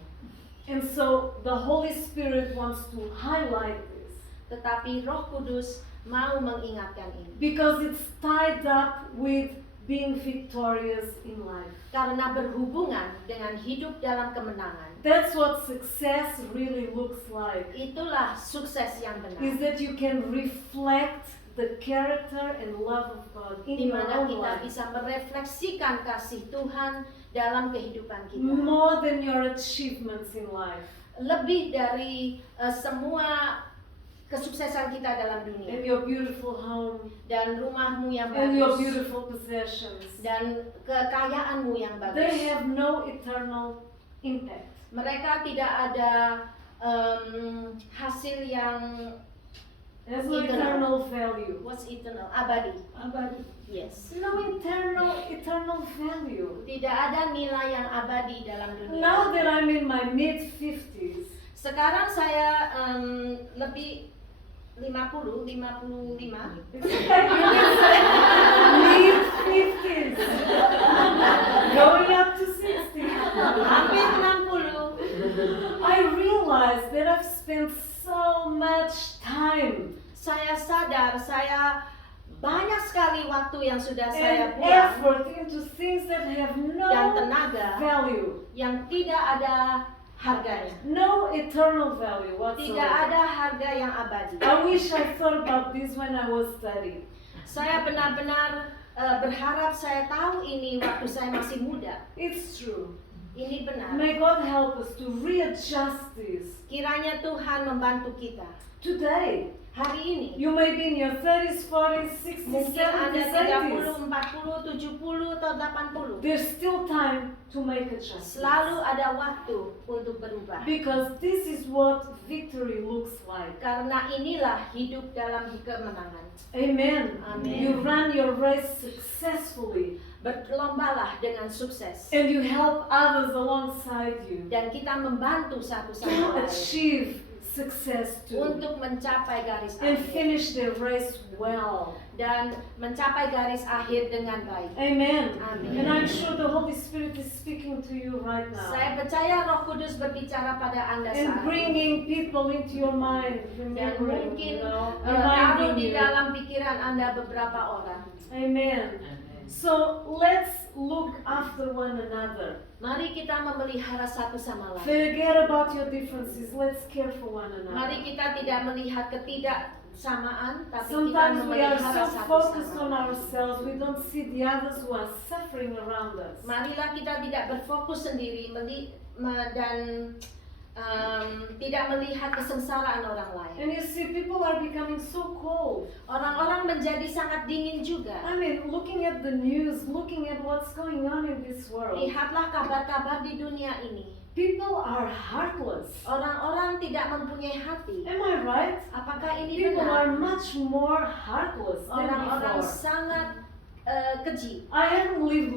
And so the Holy Spirit wants to highlight this Tetapi Roh Kudus mau mengingatkan ini. because it's tied up with being victorious in life. Karena berhubungan dengan hidup dalam kemenangan. That's what success really looks like. Itulah sukses yang Is benar. that you can reflect the character and love of God in Di your mana own kita life. bisa merefleksikan kasih Tuhan dalam kehidupan kita. More than your achievements in life. Lebih dari semua kesuksesan kita dalam And dunia. your beautiful home. Dan rumahmu yang And your bagus. beautiful possessions. Dan kekayaanmu yang They bagus. have no eternal impact. Mereka tidak ada hasil yang There's no Eternal. eternal value. what's eternal, abadi. Abadi. Yes. No eternal value. Tidak ada nilai yang abadi dalam dunia. Now that I'm in my mid-50s, Sekarang saya lebih 55. it's okay, you can say mid-50s, going up to 60. Hampir 60. I realized that I've spent so much time Saya sadar saya banyak sekali waktu yang sudah and saya buang effort into things that have dan no tenaga value, yang tidak ada harganya. no eternal value Tidak whatsoever. ada harga yang abadi. I wish I thought about this when I was studying. Saya benar-benar berharap saya tahu ini waktu saya masih muda. It's true. Ini benar. May God help us to readjust this. Kiranya Tuhan membantu kita. Today, Hari ini you may be in your 30s, 40s, 60s, mungkin Anda 70s, 80s. 30, 40, 70 atau 80. There's still time to make adjustments. Selalu ada waktu untuk berubah. Because this is what victory looks like. Karena inilah hidup dalam kemenangan. Amen. Amen. You run your race successfully Berlombalah dengan sukses. and you help others alongside you Dan kita membantu satu to sama lain achieve success too untuk mencapai garis and akhir. finish their race well. Dan mencapai garis akhir dengan baik. Amen. Amen. And I'm sure the Holy Spirit is speaking to you right now Saya percaya Roh Kudus berbicara pada Anda and saat ini. bringing people into your mind, Dan remembering, mungkin you know, taruh reminding di you. dalam pikiran Anda beberapa orang. Amen. So let's look after one another. Mari kita memelihara satu sama lain. Forget about your differences. Let's care for one another. Mari kita tidak melihat kesamaan, tapi kita Sometimes we are memelihara so satu focused sama on lain. ourselves, we don't see the others who are suffering around us. Marilah kita tidak berfokus sendiri dan tidak melihat kesengsaraan orang lain. And you see, people are becoming so cold. Orang-orang menjadi sangat dingin juga. I mean, looking at the news, looking at what's going on in this world, Lihatlah kabar-kabar di dunia ini. people are heartless. Orang-orang tidak mempunyai hati. Am I right? Apakah ini People are benar? much more heartless than Orang-orang before. sangat keji. I haven't lived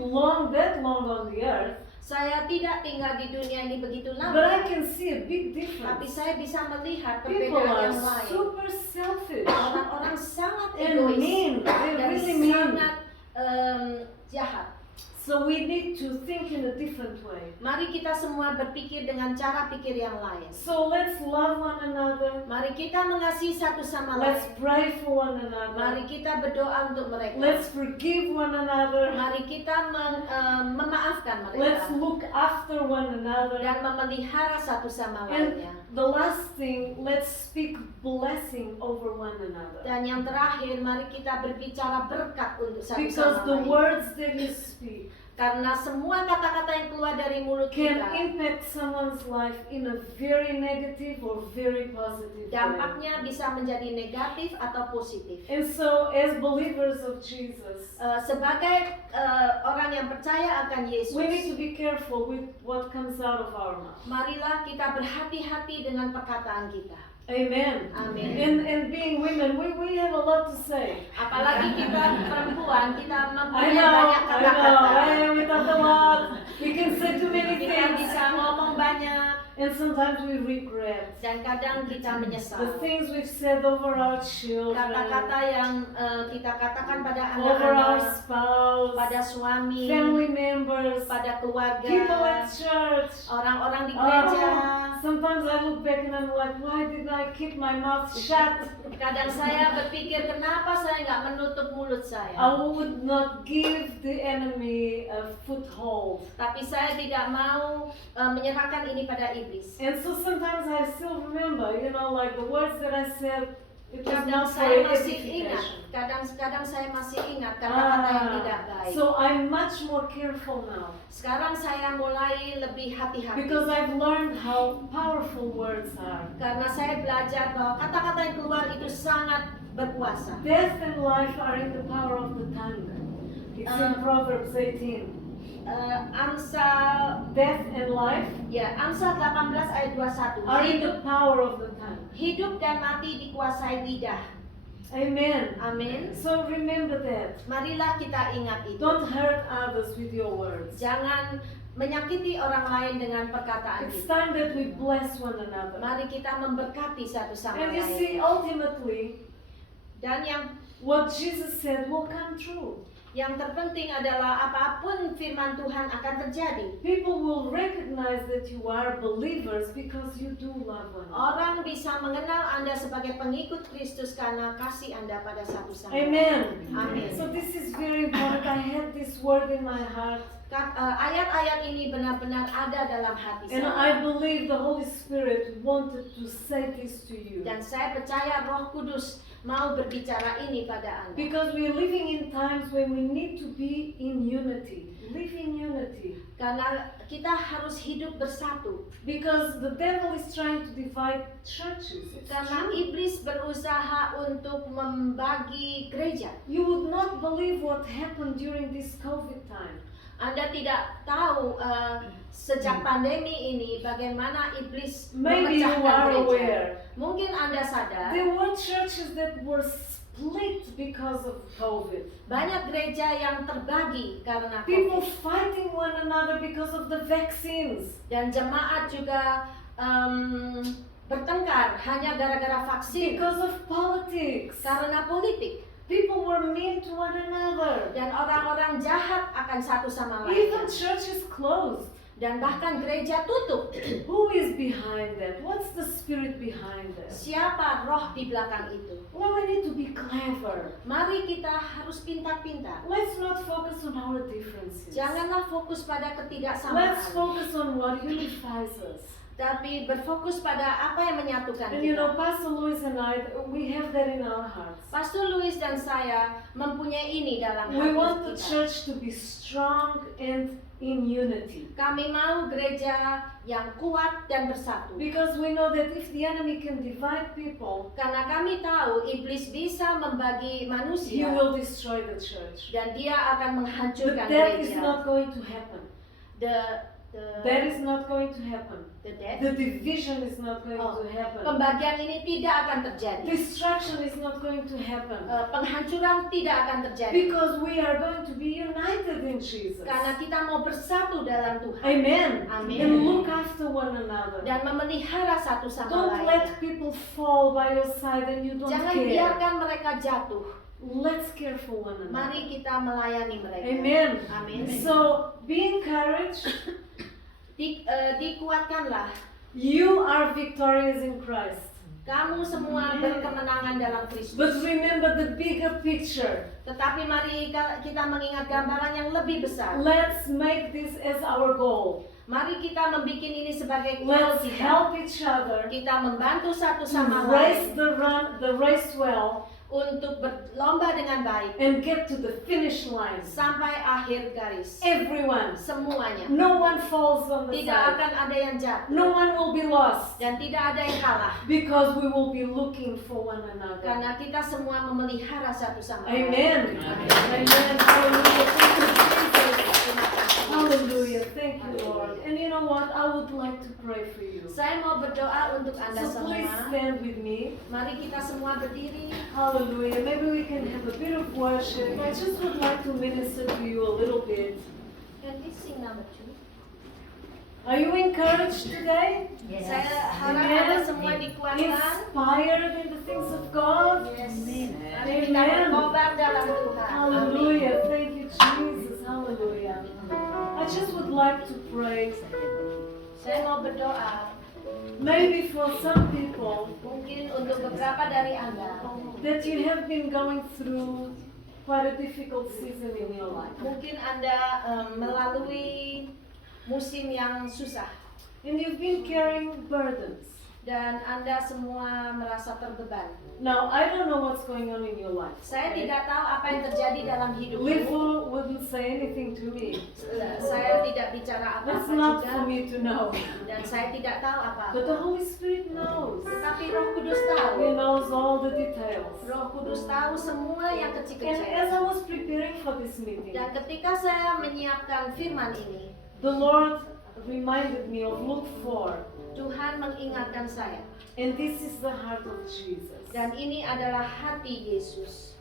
that long on the earth, Saya tidak tinggal di dunia ini begitu but I lama, can see a big tapi difference. saya bisa melihat People perbedaan are yang lain. super selfish Orang-orang sangat and egois mean. They dan really mean. sangat jahat. So we need to think in a different way. Mari kita semua berpikir dengan cara pikir yang lain. So let's love one another. Mari kita mengasihi satu sama Let's lain. pray for one another. Mari kita berdoa untuk mereka. Let's forgive one another. Mari kita memaafkan Let's mereka look after one another. dan memelihara satu sama lainnya. And the last thing, let's speak blessing over one another. Dan yang terakhir, mari kita berbicara berkat untuk satu Because sama the lain. words that you speak Karena semua kata-kata yang keluar dari mulut can kita, impact someone's life in a very negative or very positive way. dampaknya bisa menjadi negatif atau positif. And so, as believers of Jesus, Sebagai orang yang percaya akan Yesus, we need to be careful with what comes out of our mouth. marilah kita berhati-hati dengan perkataan kita. Amen. Amin. And being women, we have a lot to say. Apalagi kita perempuan, kita I mempunyai know, banyak I know. kata-kata. Hey, we talk a lot. We can say too many Kita things. bisa ngomong banyak And sometimes we regret dan kadang kita the menyesal. things we've said over our children, Kata-kata yang kita katakan pada over our anak-anak, spouse, pada suami, family members, pada keluarga, people at church. orang-orang di gereja. Sometimes I look back and I'm like, why didn't I keep my mouth shut? Kadang saya berpikir, kenapa saya nggak menutup mulut I saya? would not give the enemy a foothold. Tapi saya tidak mau menyerahkan ini pada iblis. And so sometimes I still remember, like the words that I said, it was Kadang not for saya masih ingat, edification. kadang-kadang saya masih ingat kata-kata yang tidak baik. So I'm much more careful now Sekarang saya mulai lebih hati-hati. because I've learned how powerful words are. Karena saya belajar bahwa kata-kata yang keluar itu sangat berkuasa. Death and life are in the power of the tongue. It's in Proverbs 18. Amsal Death and life Amsal 18 ayat 21. are in the power of the tongue. Hidup dan mati dikuasai lidah. Amen. Amin. So remember that. Marilah kita ingat itu. Don't hurt others with your words. Jangan menyakiti orang lain dengan perkataan It's kita. time that we bless one another. Mari kita memberkati satu sama And you see, lain. ultimately, Dan yang what Jesus said will come true. terpenting adalah apapun firman Tuhan akan terjadi. People will recognize that you are believers because you do love one another. Orang bisa mengenal Anda sebagai pengikut Kristus karena kasih Anda pada satu sama lain. Amen. Amin. So this is very important. I had this word in my heart, Ayat-ayat ini benar-benar ada dalam hati and saya. I believe the Holy Spirit wanted to say this to you. Dan saya percaya Roh Kudus mau berbicara ini pada Anda. Because we're living in times when we need to be in unity. Live in unity. Karena kita harus hidup bersatu. Because the devil is trying to divide churches. It's Karena true. iblis berusaha untuk membagi gereja. You would not believe what happened during this COVID time. Anda tidak tahu sejak pandemi ini bagaimana iblis Maybe you memecahkan are gereja. aware. Mungkin Anda sadar, There were churches that were split because of COVID. banyak gereja yang terbagi karena People COVID. fighting one another because of the vaccines. Dan jemaat juga bertengkar hanya gara-gara vaksin, Because of politics. karena politik. People were mean to one another. Dan orang-orang jahat akan satu sama Even lain. churches closed. Dan bahkan gereja tutup. Who is behind that? What's the spirit behind that? Siapa roh di belakang itu? Well, we need to be clever. Mari kita harus pintar-pintar. Let's not focus on our differences. Janganlah fokus pada Let's ketidaksamaan. focus on what unifies us. tapi berfokus pada apa yang menyatukan And you know, kita. Pastor Luis and I, we have that in our hearts. Pastor Luis dan saya mempunyai ini dalam We hati want the kita. church to be strong and in unity. Kami mau gereja yang kuat dan bersatu. Because we know that if the enemy can divide people, Karena kami tahu iblis bisa membagi he manusia will destroy the church. dan dia akan But menghancurkan that is gereja. not going to happen. That is not going to happen. the death. The division is not going Oh, to happen. Pembagian ini tidak akan terjadi. Destruction is not going to happen. Penghancuran tidak akan terjadi. Because we are going to be united in Jesus. Karena kita mau bersatu dalam Tuhan Amen. Amen. And look after one another. dan memelihara satu sama Don't lain. let people fall by your side and you don't Jangan care. biarkan mereka jatuh. Let's care for one another. Mari kita melayani mereka. Amen. Amin. So be encouraged. Dikuatkanlah. You are victorious in Christ. Kamu semua berkemenangan dalam Kristus. But remember the bigger picture. Tetapi mari kita mengingat gambaran yang lebih besar. Let's make this as our goal. Mari kita membuat ini sebagai goal Let's kita. help each other Kita membantu satu to sama race lain the race well untuk berlomba dengan baik and get to the finish line. sampai akhir garis. Everyone. Semuanya. No one falls on the Tidak side. akan ada yang jatuh No one will be lost dan tidak ada yang kalah. because we will be looking for one another. Karena kita semua memelihara satu sama Amen. lain. Amen. Hallelujah. Thank you, Jesus. Terima kasih. Hallelujah. Thank you, Lord. And you know what? I would like to pray for you. Saya mau berdoa untuk Anda So please semua. stand with me. Mari kita semua berdiri. Hallelujah. Maybe we can have a bit of worship. I just would like to minister to you a little bit. Can we sing number 2? Are you encouraged today? Saya harap Amen. Anda semua dikuatkan. Inspired in the things of God? Yes. Amen. Mari kita berkobar dalam Tuhan. Hallelujah. Thank you, Jesus. Hallelujah. I just would like to pray. Saya mau berdoa. Maybe for some people Mungkin untuk beberapa dari Anda, that you have been going through quite a difficult season in your life. mungkin Anda melalui musim yang susah And you've been carrying burdens. dan Anda semua merasa terbeban. Now, I don't know what's going on in your life. Saya tidak tahu apa yang terjadi dalam hidupmu. Livo wouldn't say anything to me. Saya tidak bicara That's apa-apa not juga for me to know. dan saya tidak tahu apa-apa. But the Holy Spirit knows. Tetapi Roh Kudus He tahu. knows all the details. Roh Kudus tahu semua yang And as kecil-kecil. I was preparing for this meeting, Dan ketika saya menyiapkan firman ini, the Lord reminded me of Luke 4. Tuhan mengingatkan saya. And this is the heart of Jesus. Dan ini adalah hati Yesus.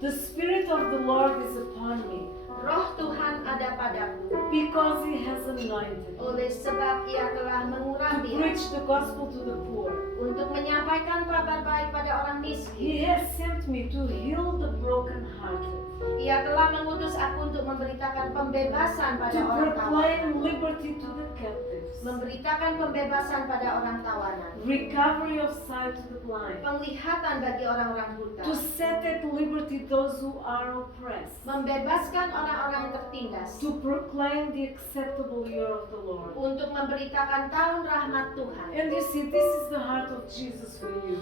The Spirit of the Lord is upon me Roh Tuhan ada padaku because He has anointed me oleh sebab Ia telah to mengurapi preach the gospel to the poor. untuk menyampaikan kabar baik pada orang miskin. He has sent me to heal the brokenhearted, Ia telah mengutus aku untuk memberitakan pembebasan pada to orang tawanan, proclaim liberty to the captives, memberitakan pembebasan pada orang tawanan, recovery of sight to the blind, penglihatan bagi orang-orang buta, to set at liberty those who are oppressed, membebaskan orang-orang yang tertindas, to proclaim the acceptable year of the Lord. untuk memberitakan tahun rahmat Tuhan. And you see, this is the heart of Jesus for you.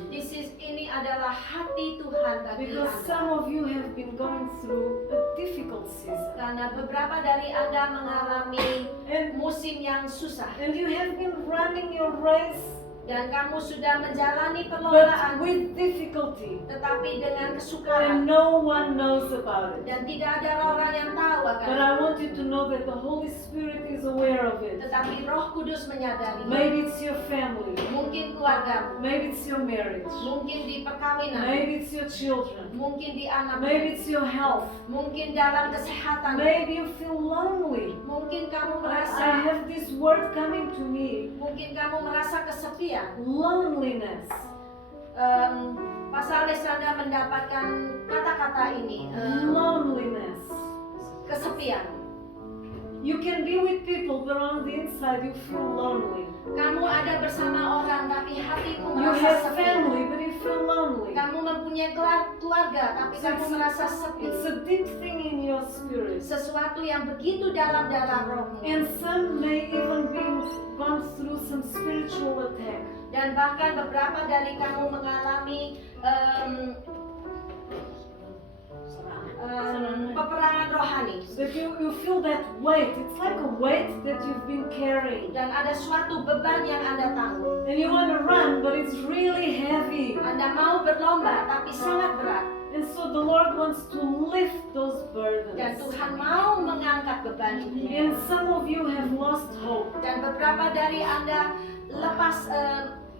Ini adalah hati Tuhan bagi Because Anda. some of you have been going through a difficult season. Karena beberapa dari Anda mengalami And, musim yang susah and you have been running your race, dan kamu sudah menjalani but perlombaan with difficulty. tetapi dengan And kesukaran no one knows about it. dan tidak ada orang yang tahu akan But itu. I want you to know that the Holy Spirit is aware of it. Tetapi Roh Kudus menyadari. Maybe it's your family. Mungkin keluargamu, Maybe it's your marriage. mungkin di perkawinan, Maybe it's your children. mungkin di anak, Maybe it's your health. mungkin dalam kesehatan, Maybe you feel lonely. mungkin kamu I merasa, have this word coming to me. mungkin kamu merasa kesepian. Loneliness. Pasal Lesanda mendapatkan kata-kata ini, Loneliness. kesepian. You can be with people, but on the inside you feel lonely. Kamu ada bersama orang tapi hatimu You merasa have sepi. family, but you feel lonely. Kamu mempunyai mempunyai keluarga, tapi kamu merasa sepi. It's a deep thing in your spirit. Sesuatu yang begitu dalam rohmu. And some may even be gone through some spiritual attack. Dan bahkan beberapa dari kamu mengalami peperangan rohani. That you feel that weight. It's like a weight that you've been carrying. Dan ada suatu beban yang Anda tanggung. And you want to run, but it's really heavy. Anda mau berlomba, tapi sangat berat. And so the Lord wants to lift those Dan burdens. Tuhan mau mengangkat beban itu. And some of you have lost hope. Dan beberapa dari Anda lepas,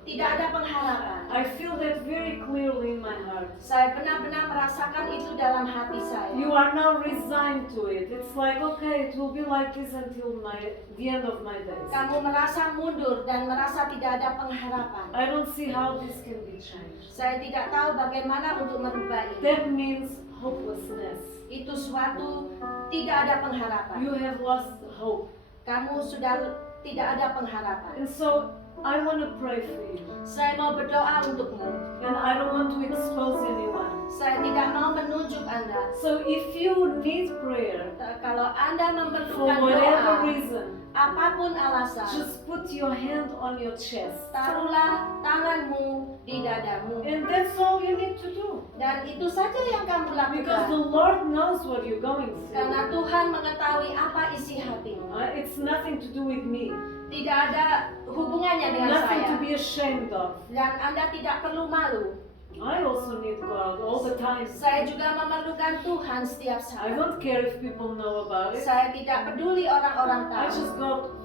tidak ada pengharapan. I feel that very clearly in my heart. Saya benar-benar merasakan itu dalam hati saya. You are now resigned to it. It's like, okay, it will be like this until the end of my days. Kamu merasa mundur dan merasa tidak ada pengharapan. I don't see how this can be changed. Saya tidak tahu bagaimana untuk merubah ini. That means hopelessness. Itu suatu tidak ada pengharapan. You have lost hope. Kamu sudah tidak ada pengharapan. And so I want to pray for you. Saya mau berdoa untukmu. And I don't want to expose anyone. Saya tidak mau menunjuk Anda. So if you need prayer, Kalau Anda for memerlukan whatever doa, reason, apapun alasan, just put your hand on your chest. taruhlah tanganmu di dadamu. And that's all you need to do. Dan itu saja yang kamu Because the lakukan. Lord knows what you're going Karena through. Tuhan mengetahui apa isi hatimu. It's nothing to do with me. Tidak ada hubungannya dengan Nothing to saya. be ashamed of. Dan Anda tidak perlu malu. I also need God all the time. Saya juga memerlukan Tuhan setiap I saat. don't care if people know about it. Saya tidak peduli orang-orang I tahu. just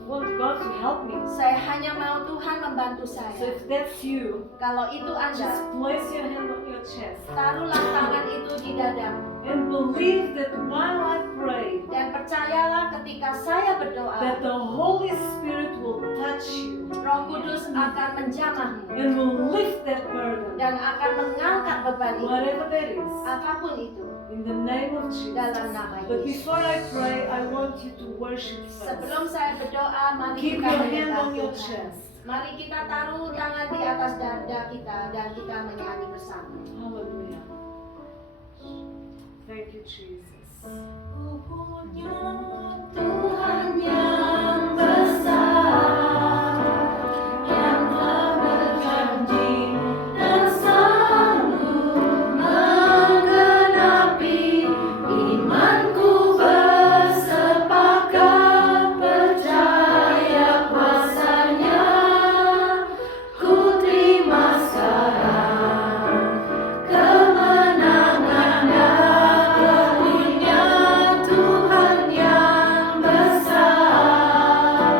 want God to help me. Saya hanya mau Tuhan membantu So saya. if that's you, Kalau itu just Anda, place your hand on your chest taruhlah tangan itu di dadamu. and believe that while I pray, Dan percayalah ketika saya that berdoa, the Holy Spirit will touch you Roh Kudus akan menjamahmu and will lift that burden, dan akan mengangkat beban itu, whatever that is, apapun itu. in the name of Jesus. Dalam nama But Yesus. before I pray, I want you to worship Sebelum first. saya berdoa, mari Keep kita your hand menyembah on your Tuhan. chest. Mari kita taruh tangan di atas dada kita dan kita menyanyi bersama. Hallelujah. Thank you, Jesus. Tuhan yang besar, yang telah berjanji dan sanggup menggenapi imanku bersepakat percaya kuasa-Nya. Ku terima sekarang kemenangan darinya. Tuhan yang besar,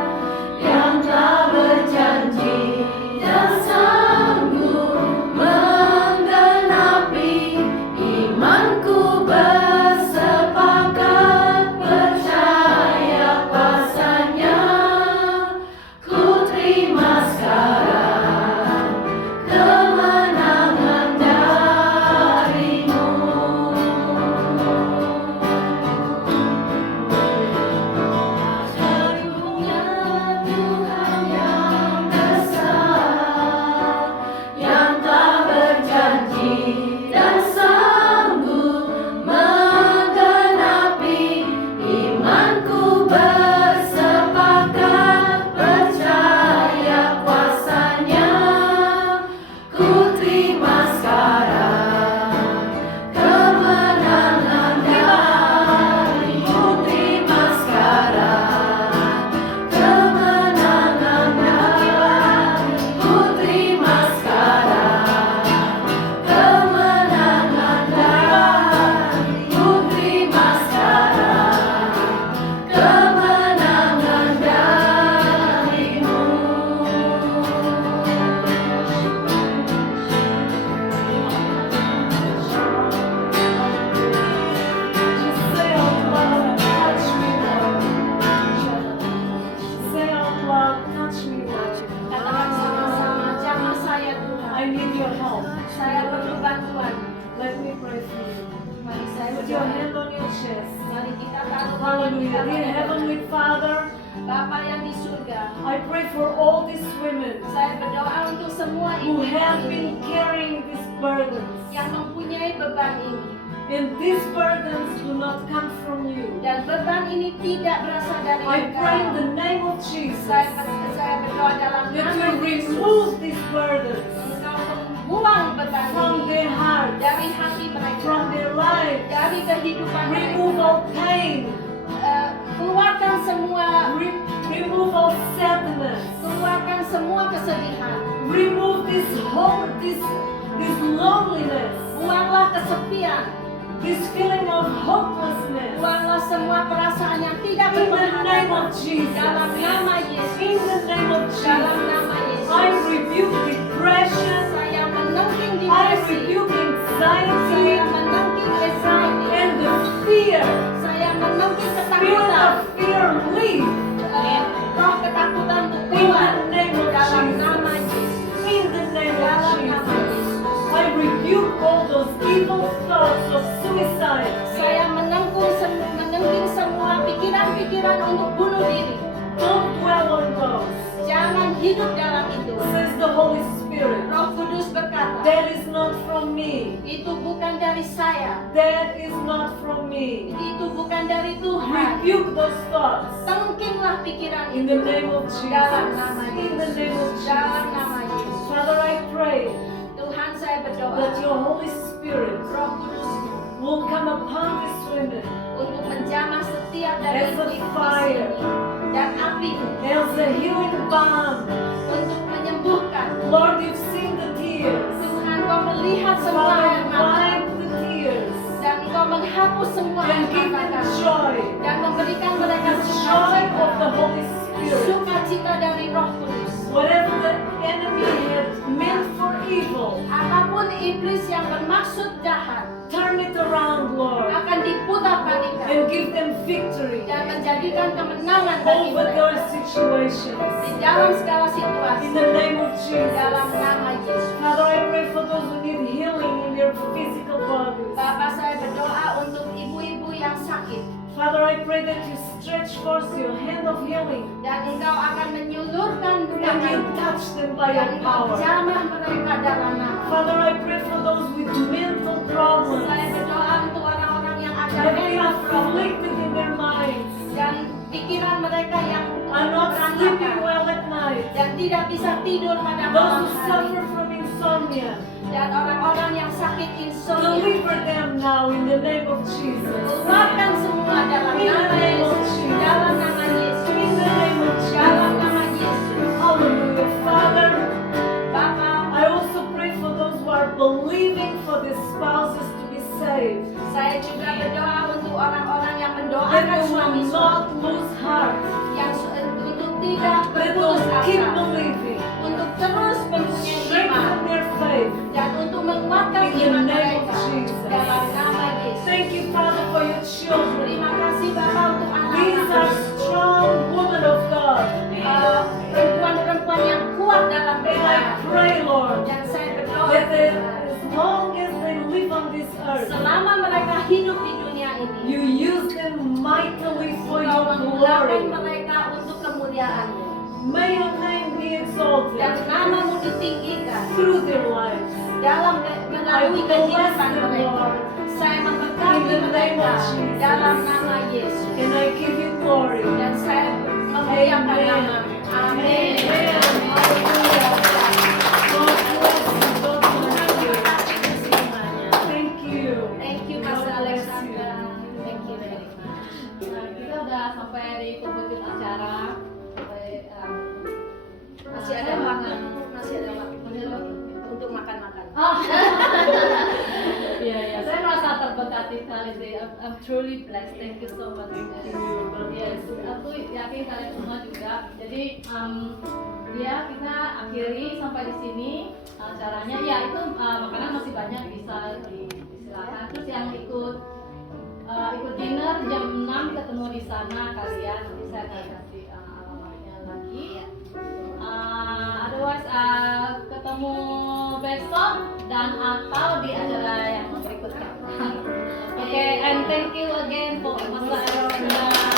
yang telah berjanji dan sanggup menggenapi imanku bersepakat percaya kuasa-Nya. Ku terima sekarang kemenangan darimu. Satunya Tuhan yang besar, yang telah berjanji dan sanggup menggenapi imanku bersepakat percaya kuasa-Nya. Ku terima sekarang kemenangan darimu. Terima sekarang kemenangan darimu. Terima sekarang kemenangan darimu. Terima sekarang kemenangan darimu. Just say out loud, touch me, Lord. Say out loud, touch me, Lord. Katakan sama-sama, jamah saya I Tuhan. need your help. Saya perlu bantuan. Let me pray for you. Mari saya Put your berdoa. hand on your chest. Mari kita taruh tangan kita Hallelujah. Dear pada Heavenly Father, Bapa yang di surga. I pray for all these women Saya berdoa untuk semua who ibu have ini been carrying this burdens. yang mempunyai beban ini. And these burdens do not come from you. Dan beban ini tidak berasal dari I pray in the engkau. name of Jesus Saya berdoa dalam that nama you Yesus. remove these burdens Engkau membuang beban from ini their heart, dari hati mereka, from their life. dari kehidupan Remove mereka. all pain. Keluarkan semua, Remove all sadness. keluarkan semua kesedihan. Remove this loneliness, Buanglah kesepian. this feeling of hopelessness. Buanglah semua perasaan yang tidak In the name berpengharapan. of Jesus. Dalam nama Yesus. In the name of Dalam Jesus. nama Yesus. I rebuke depression. Saya menengking I depresi. rebuke Saya anxiety menengking anxiety. and the fear. Saya menengking Spirit ketakutan. of fear, leave. Roh ketakutan untuk In keluar. the name of Dalam Jesus. nama Yesus. In the name of Dalam nama Jesus. Yesus. I rebuke all those evil thoughts of suicide. Saya menengking semua pikiran-pikiran untuk bunuh diri. Don't dwell on those, Jangan hidup dalam itu. says the Holy Spirit. Roh Kudus berkata, That is not from me. itu bukan dari saya. That is not from me. Itu bukan dari Tuhan. Rebuke those thoughts. Tengkinglah pikiran In itu. the name of Jesus. Dalam nama In the Yesus. name of Dalam Jesus. nama Yesus. Father, I pray Tuhan, saya berdoa. that your Holy Spirit Roh Kudus will come upon these women untuk menjamah setiap dari As a ibu-ibu di fire. sini. Dan api as a healing balm. untuk menyembuhkan. Lord, you've seen the tears. Tuhan, kau melihat semua air Father, mata. wipe the tears Dan kau menghapus semua air and give mata them kami. joy. Dan memberikan mereka The joy of the sukacita. Holy Spirit. Sukacita dari Roh Kudus. Whatever the enemy had meant for evil, Apapun iblis yang bermaksud jahat turn it around, Lord, akan diputar-balikan and give them victory dan menjadikan kemenangan bagi over their mereka situations. di dalam segala In situasi. the name of Jesus. Dalam nama Yesus. Father, I pray for those who need healing in their physical bodies. Bapak, saya berdoa untuk ibu-ibu yang sakit. Father, I pray that you stretch forth your hand of healing Dan engkau akan menyulurkan and you tangan touch them by your dan engkau power. jamah mereka dalam nama. Father, I pray for those with mental problems Saya berdoa untuk orang-orang yang ada that been mental problem afflicted in their minds, dan pikiran mereka yang are not sleeping berantakan well at night. dan tidak bisa tidur pada Those malam who hari. suffer from insomnia, Dan orang-orang yang sakit insomnia, deliver them now in the name of Jesus. keluarkan semua dalam In the nama name of Yesus. Jesus. Dalam nama Yesus. In the name of Dalam Jesus. nama Yesus. Hallelujah. Father, Bapa, I also pray for those who are believing for their spouses to be saved. saya juga berdoa untuk orang-orang yang That mendoakan they will suami-suami not lose heart. yang untuk tidak That they berputus will keep asa, believing. untuk terus mempunyai iman Strengthen their faith. dan untuk menguatkan In the iman name of mereka Jesus. dalam nama Yesus. Thank you, Father, for your children. Terima kasih Bapa untuk These are anak-anak, strong women of God. perempuan-perempuan yang kuat dalam And I iman. pray, Lord, Dan saya berdoa that they, Tuhan, as long as they live on this earth, selama mereka hidup di dunia ini, you use them mightily for Engkau your menggunakan glory. mereka untuk kemuliaan-Mu. May your name be exalted Dan nama-Mu ditinggikan through their lives. dalam melalui I bless kehidupan them, mereka. Lord. Saya In memberkati the name mereka of Jesus. dalam nama Yesus. And I give you glory. Dan saya memuliakan Amen. nama-Mu. Amin. Hallelujah. God bless you. God bless you. Semuanya. Thank you. Thank you, Mas God bless Alexandra. you. Thank you very much. Nah, kita udah sampai di penghujung acara. Masih ada waktu, masih ada waktu untuk makan-makan. Oh, iya ya, saya merasa terberkati sekali sih. I'm truly blessed. Thank you so much. Yes, aku yakin kalian semua juga. Jadi ya kita akhiri sampai di sini acaranya. Ya itu makanan masih banyak bisa disilakan. Terus yang ikut dinner jam 6 ketemu di sana kalian. Nanti saya akan kasih alamatnya lagi. Otherwise ketemu besok dan atau di acara yang berikutnya. Okay, and thank you again for Mas Alexandra.